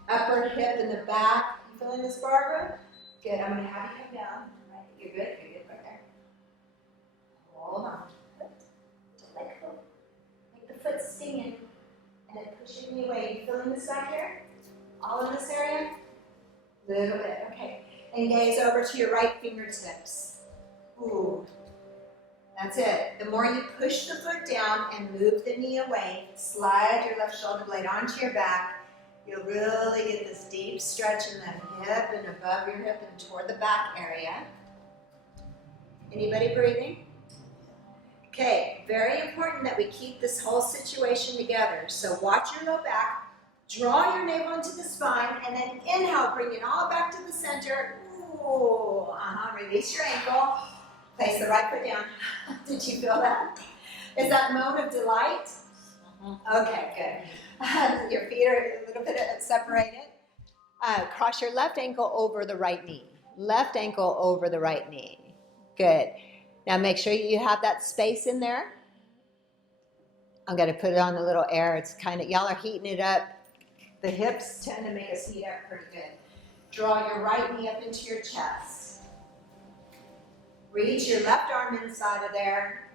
upper hip in the back. You feeling this, Barbara? Good. I'm going to have you come down. Right. You're good. You're good right there. Hold on. Just let go. Make the foot sting and then push your knee away. You feeling this back here? All in this area? Little bit. Okay. And gaze over to your right fingertips. Ooh. That's it. The more you push the foot down and move the knee away, slide your left shoulder blade onto your back, you'll really get this deep stretch in the hip and above your hip and toward the back area. Anybody breathing? Okay, very important that we keep this whole situation together. So watch your low back, draw your navel into the spine, and then inhale, bring it all back to the center. Ooh, release your ankle. Place the right foot down. Did you feel that? Is that moan of delight? Okay, good. Your feet are a little bit separated. Cross your left ankle over the right knee. Left ankle over the right knee. Good. Now make sure you have that space in there. I'm going to put it on the little air. It's kind of, y'all are heating it up. The hips tend to make us heat up pretty good. Draw your right knee up into your chest. Reach your left arm inside of there,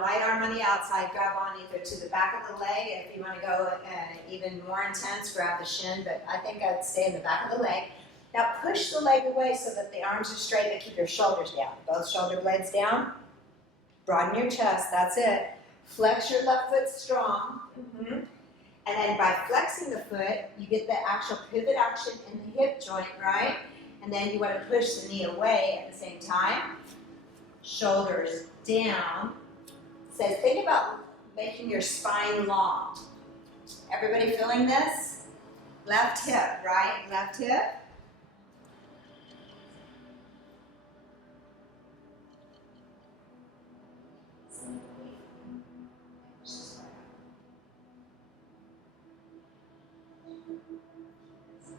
right arm on the outside, grab on either to the back of the leg. If you want to go even more intense, grab the shin, but I think I'd stay in the back of the leg. Now push the leg away so that the arms are straight, but keep your shoulders down. Both shoulder blades down. Broaden your chest, that's it. Flex your left foot strong. And then by flexing the foot, you get the actual pivot action in the hip joint, right? And then you want to push the knee away at the same time. Shoulders down. Says, think about making your spine long. Everybody feeling this? Left hip, right? Left hip.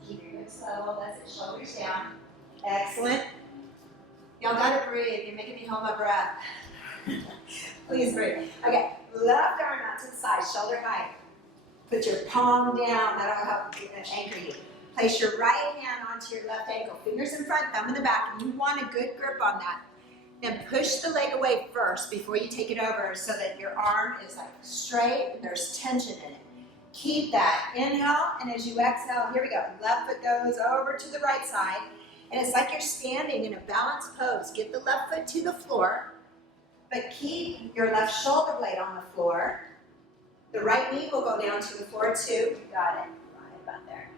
Keep your hips level. That's it. Shoulders down. Excellent. Y'all got to breathe. breathe. You're making me hold my breath. Please breathe. Okay, left arm out to the side, shoulder height. Put your palm down, that'll help anchor you. Place your right hand onto your left ankle, fingers in front, thumb in the back, and you want a good grip on that. Then push the leg away first before you take it over so that your arm is like straight and there's tension in it. Keep that. Inhale, and as you exhale, here we go. Left foot goes over to the right side, and it's like you're standing in a balanced pose. Get the left foot to the floor, but keep your left shoulder blade on the floor. The right knee will go down to the floor too. Got it. Right about there.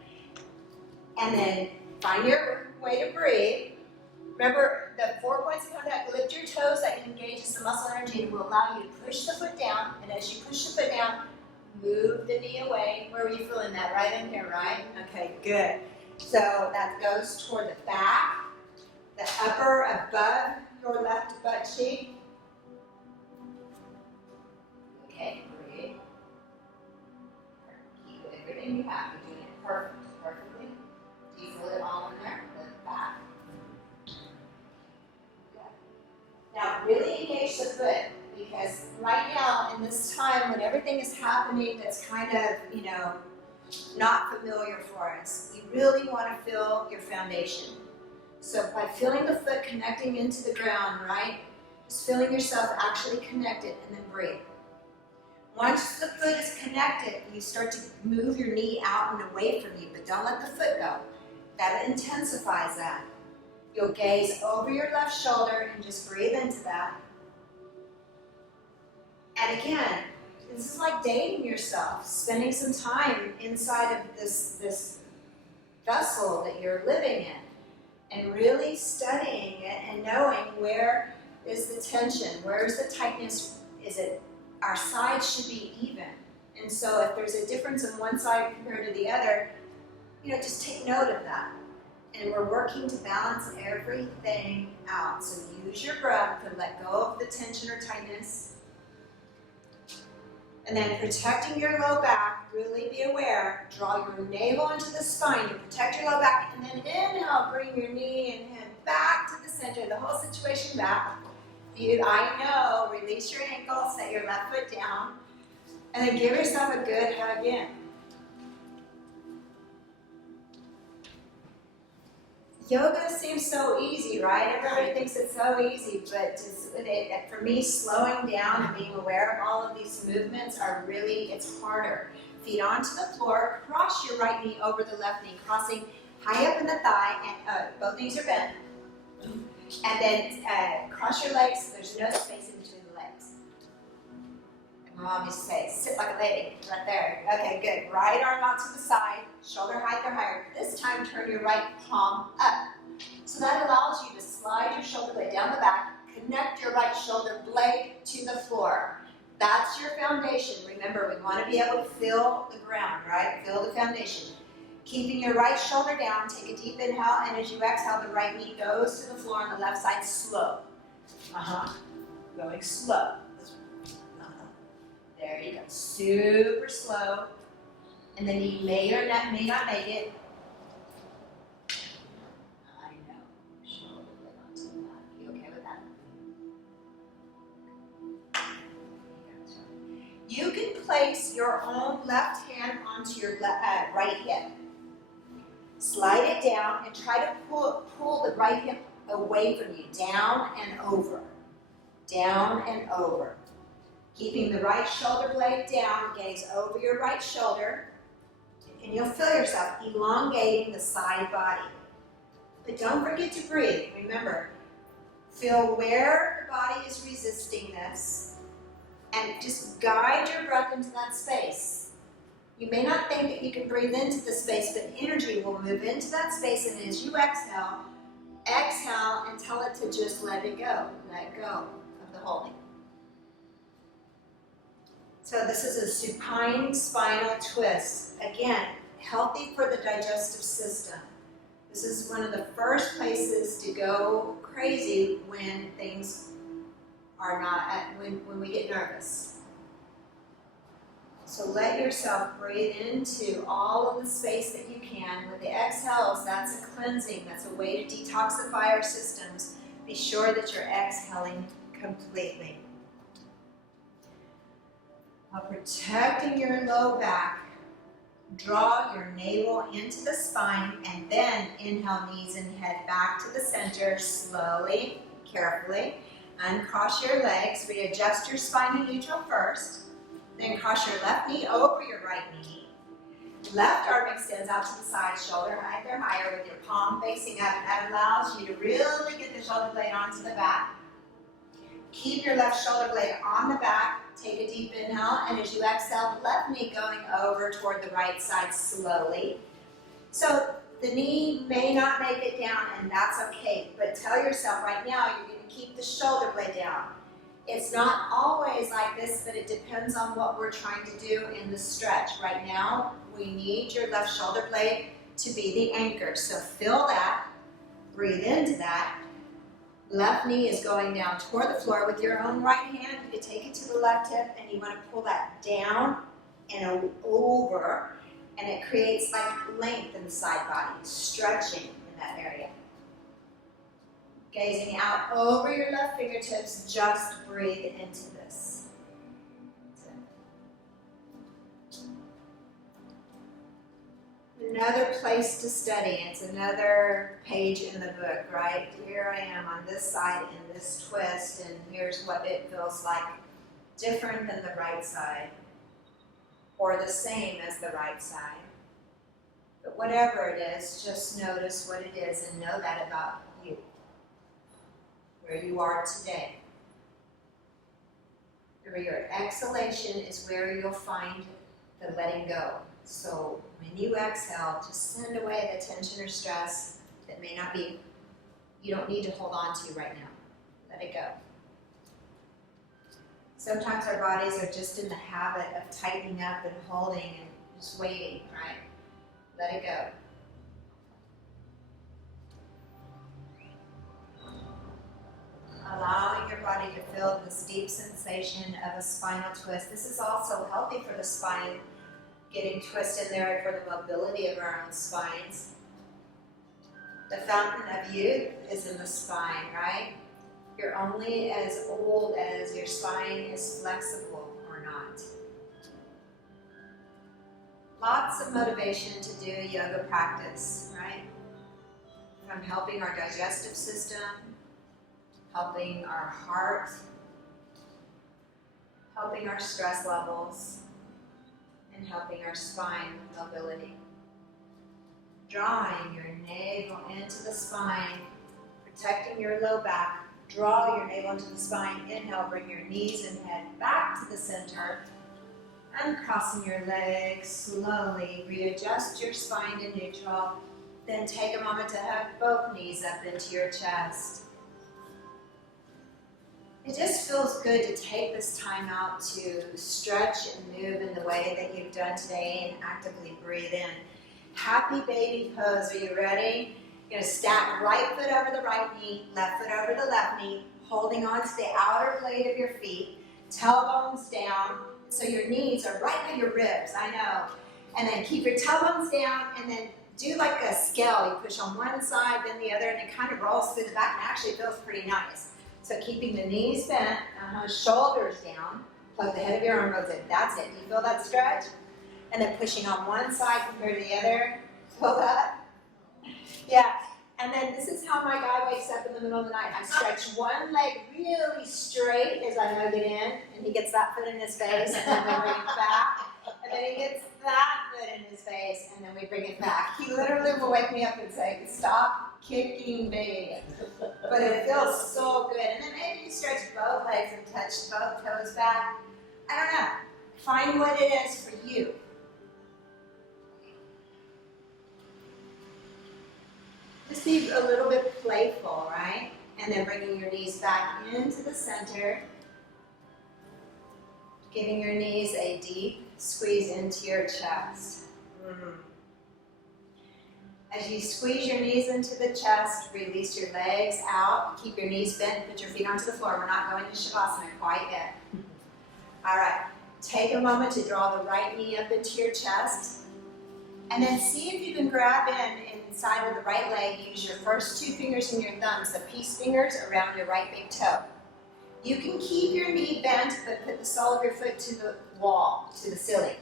And then find your way to breathe. Remember the 4 points of contact. Lift your toes. That engages the muscle energy and will allow you to push the foot down. And as you push the foot down, move the knee away. Where are you feeling that? Right in here, right? Okay, good. So that goes toward the back, the upper above your left butt cheek. Okay, breathe. Keep everything you have. You're doing it perfectly. Do you feel it all in there? The back. Good. Now really engage the foot, because right now in this time when everything is happening that's kind of, not familiar for us, you really want to feel your foundation. So by feeling the foot connecting into the ground, right? Just feeling yourself actually connected, and then breathe. Once the foot is connected, you start to move your knee out and away from you, but don't let the foot go. That intensifies that. You'll gaze over your left shoulder and just breathe into that. And again, this is like dating yourself, spending some time inside of this vessel that you're living in, and really studying it and knowing where is the tension, where is the tightness. Is it our sides should be even, and so if there's a difference on one side compared to the other, just take note of that. And we're working to balance everything out. So use your breath to let go of the tension or tightness. And then protecting your low back, really be aware. Draw your navel into the spine to protect your low back. And then inhale, bring your knee and head back to the center, the whole situation back. I know, release your ankle, set your left foot down. And then give yourself a good hug in. Yoga seems so easy, right? Everybody thinks it's so easy, but for me, slowing down and being aware of all of these movements it's harder. Feet onto the floor, cross your right knee over the left knee, crossing high up in the thigh, and both knees are bent. And then cross your legs, there's no space in between the legs. And my mom used to say, sit like a lady, right there. Okay, good. Right arm out to the side, shoulder height or higher. This time, turn your right palm up. So that allows you to slide your shoulder blade down the back, connect your right shoulder blade to the floor. That's your foundation. Remember, we want to be able to feel the ground, right? Feel the foundation. Keeping your right shoulder down, take a deep inhale, and as you exhale, the right knee goes to the floor on the left side, slow. Going slow. There you go. Super slow. And then you may or may not make it. I know. Shoulder blade onto the back. You okay with that? You can place your own left hand onto your right hip. Slide it down and try to pull the right hip away from you, down and over. Down and over. Keeping the right shoulder blade down, gaze over your right shoulder, and you'll feel yourself elongating the side body. But don't forget to breathe. Remember, feel where the body is resisting this, and just guide your breath into that space. You may not think that you can breathe into the space, but energy will move into that space, and as you exhale and tell it to just let it go. Let go of the holding. So this is a supine spinal twist. Again, healthy for the digestive system. This is one of the first places to go crazy when things are not, when we get nervous. So let yourself breathe into all of the space that you can. With the exhales, that's a cleansing. That's a way to detoxify our systems. Be sure that you're exhaling completely. While protecting your low back, draw your navel into the spine and then inhale knees and head back to the center slowly, carefully. Uncross your legs, readjust your spine to neutral first. Then cross your left knee over your right knee. Left arm extends out to the side, shoulder height or higher with your palm facing up. That allows you to really get the shoulder blade onto the back. Keep your left shoulder blade on the back. Take a deep inhale, and as you exhale, left knee going over toward the right side slowly. So the knee may not make it down, and that's okay, but tell yourself right now you're going to keep the shoulder blade down. It's not always like this, but it depends on what we're trying to do in the stretch. Right now, we need your left shoulder blade to be the anchor. So feel that, breathe into that. Left knee is going down toward the floor with your own right hand. You can take it to the left hip, and you want to pull that down and over, and it creates like length in the side body, stretching in that area. Gazing out over your left fingertips, just breathe into this. Another place to study. It's another page in the book, right? Here I am on this side in this twist, and here's what it feels like. Different than the right side, or the same as the right side. But whatever it is, just notice what it is and know that about you, where you are today. Where your exhalation is where you'll find the letting go. So when you exhale, just send away the tension or stress that may not be, you don't need to hold on to right now. Let it go. Sometimes our bodies are just in the habit of tightening up and holding and just waiting, right? Let it go. Allowing your body to feel this deep sensation of a spinal twist. This is also healthy for the spine, getting twist in there for the mobility of our own spines. The fountain of youth is in the spine, right? You're only as old as your spine is flexible or not. Lots of motivation to do yoga practice, right? From helping our digestive system, helping our heart, helping our stress levels, and helping our spine with mobility. Drawing your navel into the spine, protecting your low back. Draw your navel into the spine. Inhale, bring your knees and head back to the center. Uncrossing your legs slowly. Readjust your spine to neutral. Then take a moment to hug both knees up into your chest. It just feels good to take this time out to stretch and move in the way that you've done today and actively breathe in. Happy baby pose. Are you ready? You're going to stack right foot over the right knee, left foot over the left knee, holding on to the outer blade of your feet, tailbones down, so your knees are right by your ribs, I know. And then keep your tailbones down, and then do like a scale. You push on one side, then the other, and it kind of rolls through the back, and actually feels pretty nice. So keeping the knees bent, shoulders down, plug the head of your arm goes in. That's it. Do you feel that stretch? And then pushing on one side compared to the other. Feel that? Yeah. And then this is how my guy wakes up in the middle of the night. I stretch one leg really straight as I hug it in, and he gets that foot in his face, and then we bring it back. And then he gets that foot in his face, and then we bring it back. He literally will wake me up and say, "Stop kicking me." But it feels so good. And then maybe you stretch both legs and touch both toes back. I don't know. Find what it is for you. Just be a little bit playful, right? And then bringing your knees back into the center. Giving your knees a deep squeeze into your chest. As you squeeze your knees into the chest, release your legs out. Keep your knees bent, put your feet onto the floor. We're not going to Shavasana quite yet. All right. Take a moment to draw the right knee up into your chest. And then see if you can grab inside of the right leg. Use your first 2 fingers and your thumbs, the peace fingers, around your right big toe. You can keep your knee bent, but put the sole of your foot to the wall, to the ceiling.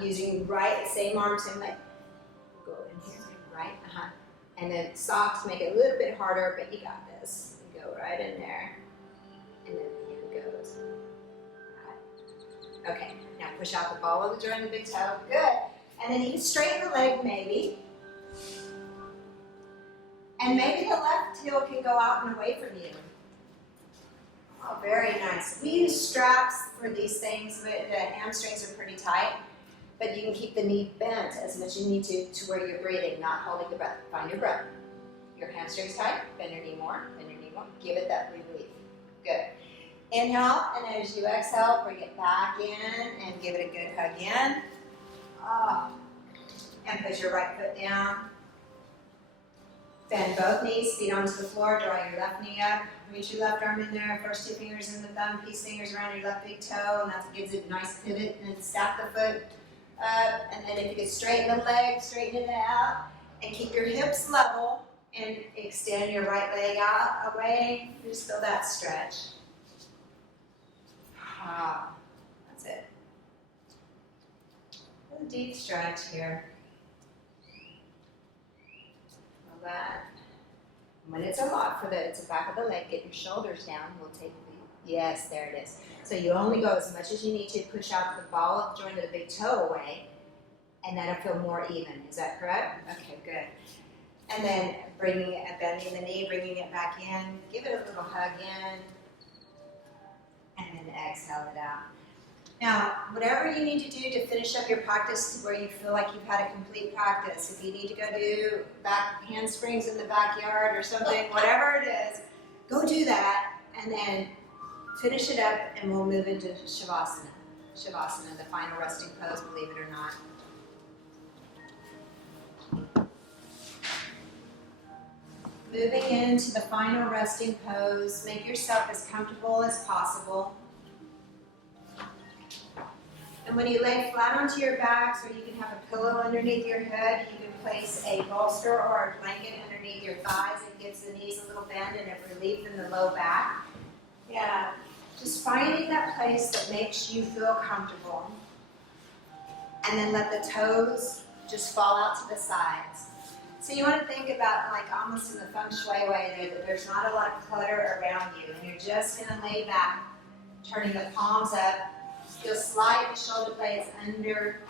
Using same arm, same leg. Go in here, right? And then socks make it a little bit harder, but you got this. You go right in there, and then the hand goes. Okay, now push out the ball of the joint of the big toe. Good. And then you can straighten the leg maybe. And maybe the left heel can go out and away from you. Oh, very nice. We use straps for these things, but the hamstrings are pretty tight. But you can keep the knee bent as much as you need to where you're breathing, not holding the breath. Find your breath. Your hamstrings tight, bend your knee more, bend your knee more. Give it that relief. Good. Inhale, and as you exhale, bring it back in and give it a good hug in. Oh. And put your right foot down. Bend both knees, feet onto the floor, draw your left knee up. Reach your left arm in there, first 2 fingers in the thumb, peace fingers around your left big toe, and that gives it a nice pivot. And then stack the foot up, and then if you can straighten the leg, straighten it out, and keep your hips level, and extend your right leg out, away. Just feel that stretch. That's it. A deep stretch here. Feel that. When it's a lot it's the back of the leg, get your shoulders down. We'll take yes, there it is. So you only go as much as you need to push out the ball of the joint of the big toe away, and that'll feel more even. Is that correct? Okay, good. And then bending the knee, bringing it back in. Give it a little hug in, and then exhale it out. Now, whatever you need to do to finish up your practice to where you feel like you've had a complete practice, if you need to go do back handsprings in the backyard or something, whatever it is, go do that, and then finish it up, and we'll move into Shavasana. Shavasana, the final resting pose, believe it or not. Moving into the final resting pose, make yourself as comfortable as possible. And when you lay flat onto your back, so you can have a pillow underneath your head, you can place a bolster or a blanket underneath your thighs. It gives the knees a little bend and a relief in the low back. Yeah, just finding that place that makes you feel comfortable. And then let the toes just fall out to the sides. So you want to think about, like almost in the feng shui way, that there's not a lot of clutter around you, and you're just going to lay back, turning the palms up. You'll slide the shoulder blades under,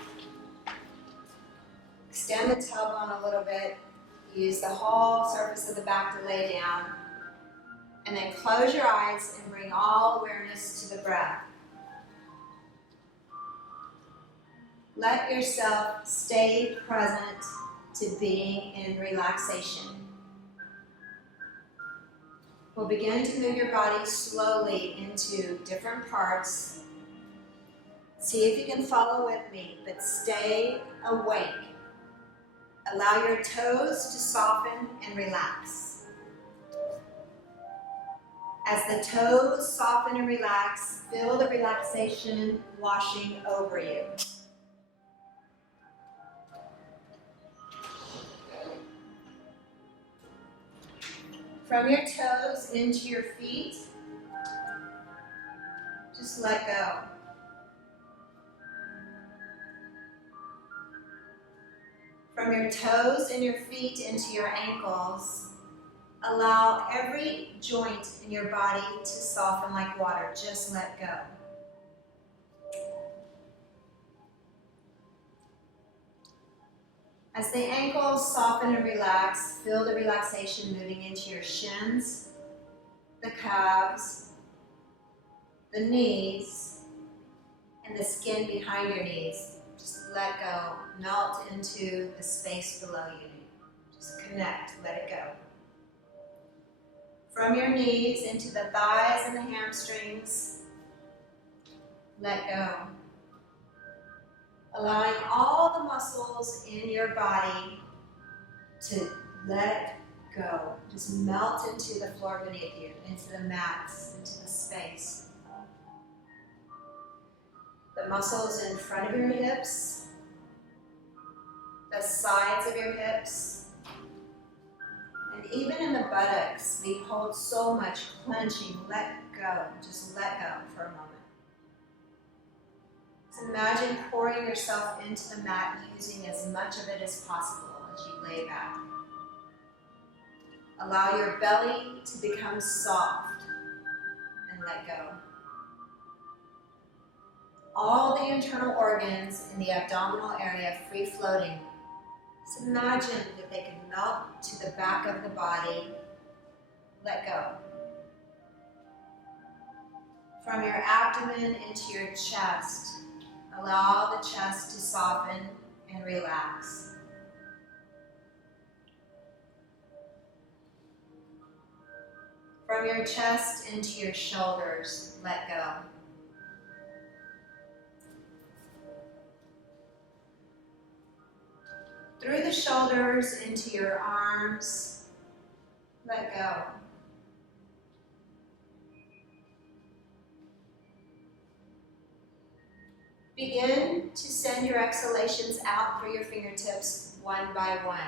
extend the tailbone a little bit, use the whole surface of the back to lay down, and then close your eyes and bring all awareness to the breath. Let yourself stay present to being in relaxation. We'll begin to move your body slowly into different parts. See if you can follow with me, but stay awake. Allow your toes to soften and relax. As the toes soften and relax, feel the relaxation washing over you. From your toes into your feet, just let go. From your toes and your feet into your ankles, allow every joint in your body to soften like water. Just let go. As the ankles soften and relax, feel the relaxation moving into your shins, the calves, the knees, and the skin behind your knees. Just let go, melt into the space below you. Just connect, let it go. From your knees into the thighs and the hamstrings, let go. Allowing all the muscles in your body to let go. Just melt into the floor beneath you, into the mats, into the space. The muscles in front of your hips, the sides of your hips, and even in the buttocks. We hold so much clenching. Let go. Just let go for a moment. So imagine pouring yourself into the mat, using as much of it as possible as you lay back. Allow your belly to become soft and let go. All the internal organs in the abdominal area free floating. So imagine that they can melt to the back of the body. Let go. From your abdomen into your chest, allow the chest to soften and relax. From your chest into your shoulders, let go. Through the shoulders into your arms, let go. Begin to send your exhalations out through your fingertips one by one.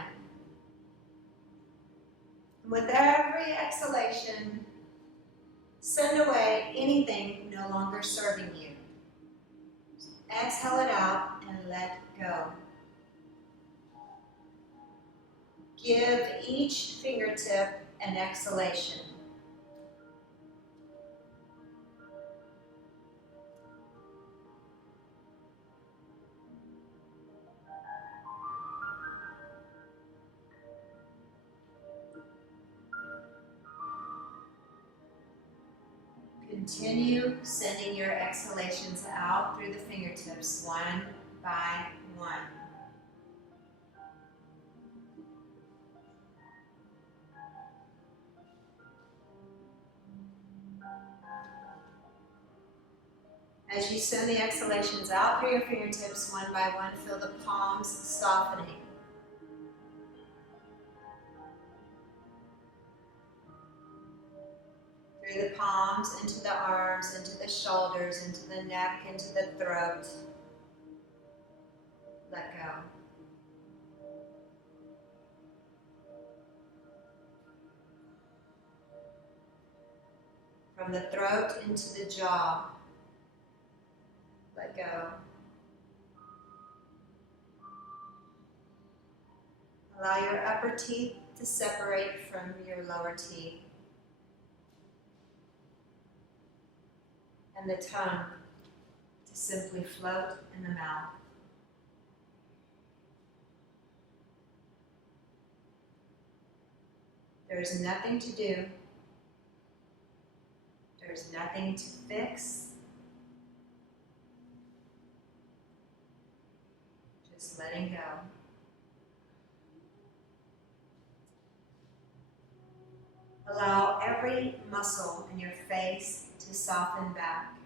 With every exhalation, send away anything no longer serving you. Exhale it out and let go. Give each fingertip an exhalation. Continue sending your exhalations out through the fingertips one by one. As you send the exhalations out through your fingertips one by one, feel the palms softening. Through the palms, into the arms, into the shoulders, into the neck, into the throat. Let go. From the throat into the jaw. Let go. Allow your upper teeth to separate from your lower teeth. And the tongue to simply float in the mouth. There is nothing to do. There is nothing to fix. Just letting go. Allow every muscle in your face to soften back.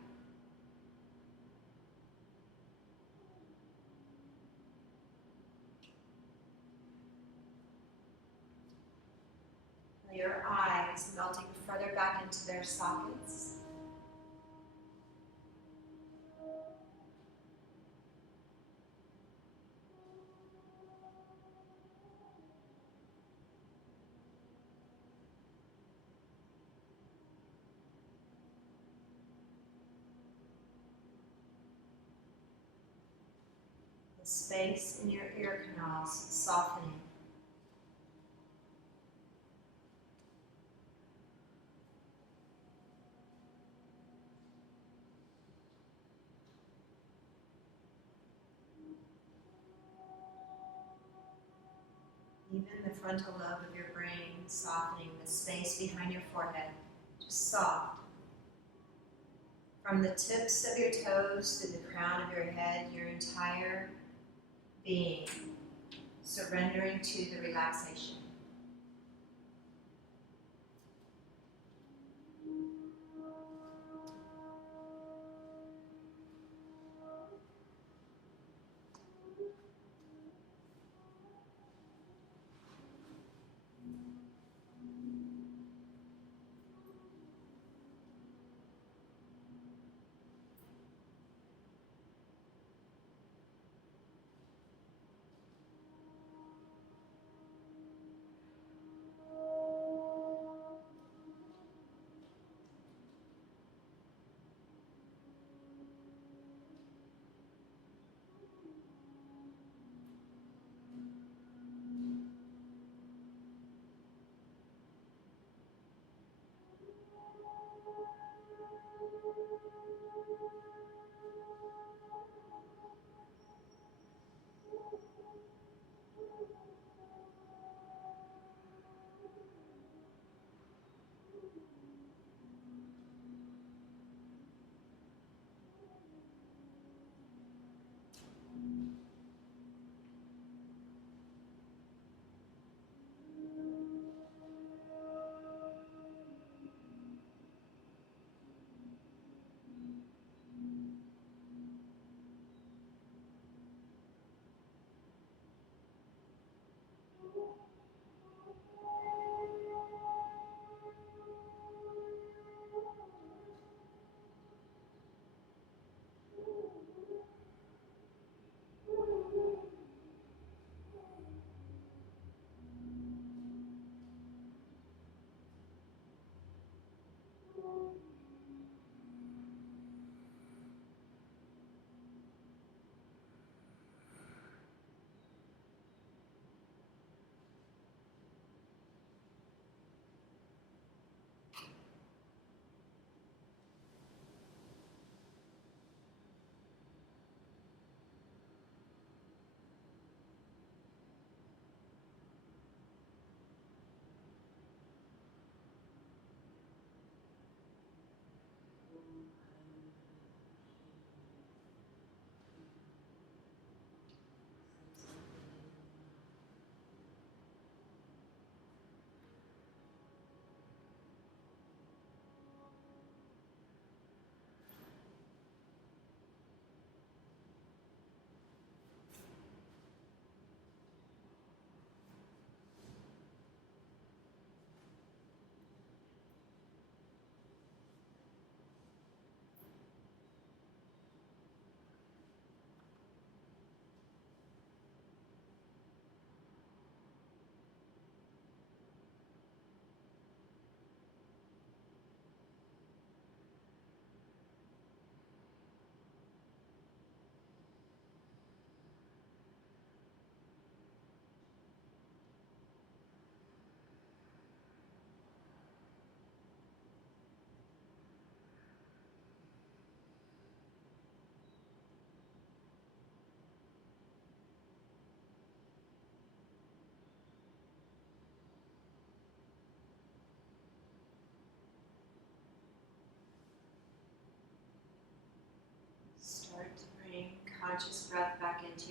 Your eyes melting further back into their sockets. The space in your ear canals softening. Even the frontal lobe of your brain softening, the space behind your forehead, just soft. From the tips of your toes to the crown of your head, your entire being surrendering to the relaxation.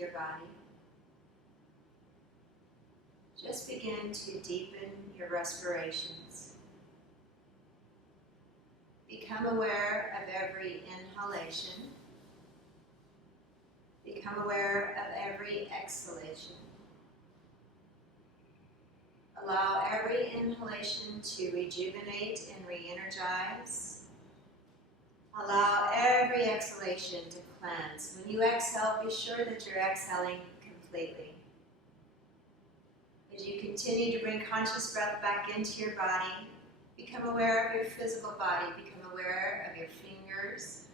your body. Just begin to deepen your respirations. Become aware of every inhalation. Become aware of every exhalation. Allow every inhalation to rejuvenate and re-energize. Allow every exhalation to cleanse. When you exhale, be sure that you're exhaling completely. As you continue to bring conscious breath back into your body, become aware of your physical body. Become aware of your fingers.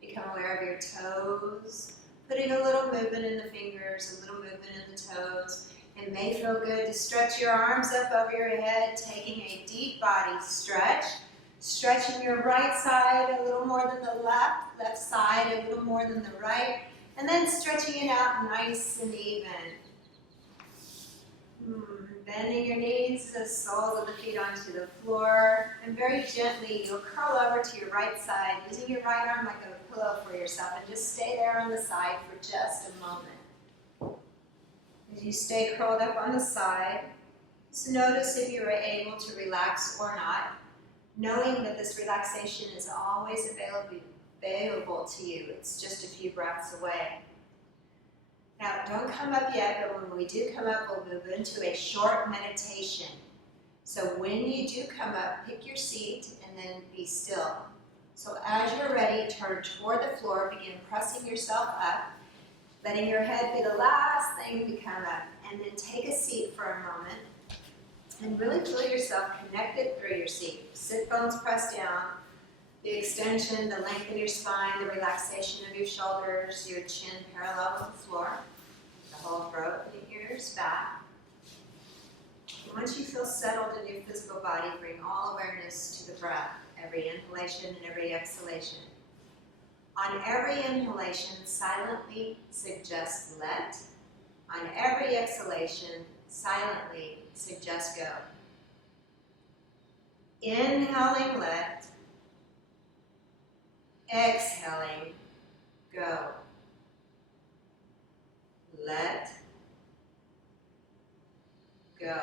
Become aware of your toes. Putting a little movement in the fingers, a little movement in the toes. It may feel good to stretch your arms up over your head, taking a deep body stretch. Stretching your right side a little more than the left side a little more than the right, and then stretching it out nice and even. Bending your knees, the soles of the feet onto the floor, and very gently you'll curl over to your right side, using your right arm like a pillow for yourself, and just stay there on the side for just a moment. As you stay curled up on the side, just notice if you are able to relax or not, knowing that this relaxation is always available to you. It's just a few breaths away. Now, don't come up yet, but when we do come up, we'll move into a short meditation. So when you do come up, pick your seat and then be still. So as you're ready, turn toward the floor, begin pressing yourself up, letting your head be the last thing to come up, and then take a seat for a moment and really feel yourself connected through your seat. Sit bones pressed down, the extension, the length of your spine, the relaxation of your shoulders, your chin parallel with the floor, the whole throat and the ears back. And once you feel settled in your physical body, bring all awareness to the breath, every inhalation and every exhalation. On every inhalation, silently suggest let. On every exhalation, silently suggest go. Inhaling let, exhaling go. Let go.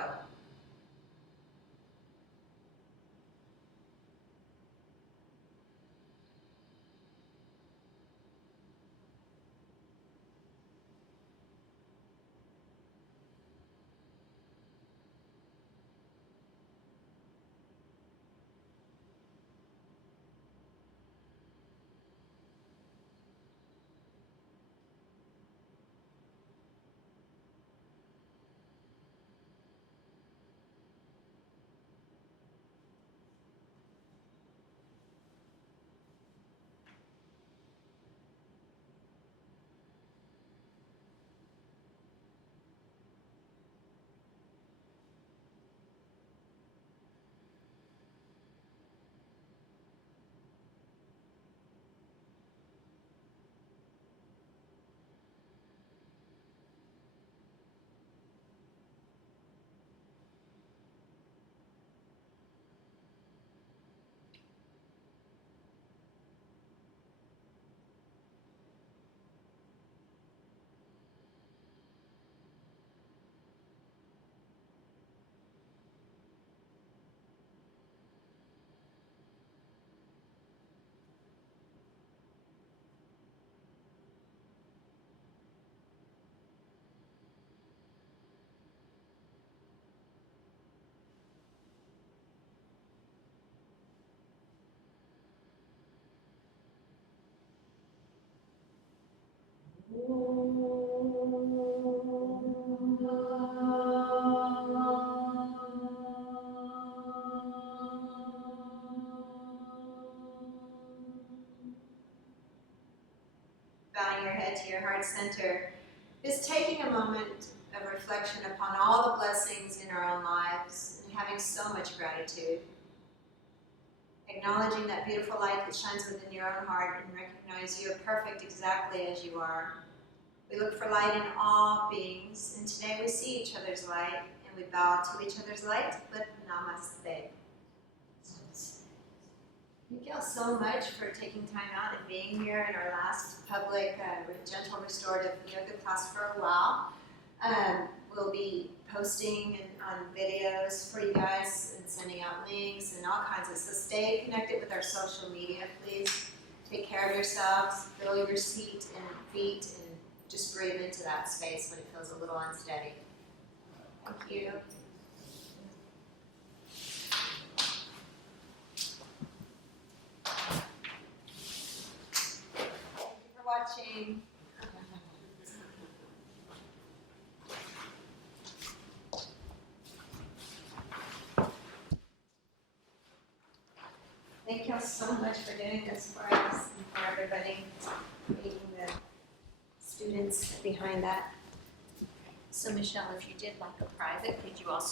Bowing your head to your heart center, just taking a moment of reflection upon all the blessings in our own lives and having so much gratitude. Acknowledging that beautiful light that shines within your own heart and recognize you are perfect exactly as you are. We look for light in all beings, and today we see each other's light, and we bow to each other's light, but namaste. Thank y'all so much for taking time out and being here in our last public gentle restorative yoga class for a while. We'll be posting on videos for you guys and sending out links and all kinds of, so stay connected with our social media, please. Take care of yourselves, feel your feet and just breathe into that space when it feels a little unsteady. Thank you. Thank you for watching. Thank y'all so much for doing this for us and for everybody, meeting the students behind that. So Michelle, if you did like a private, could you also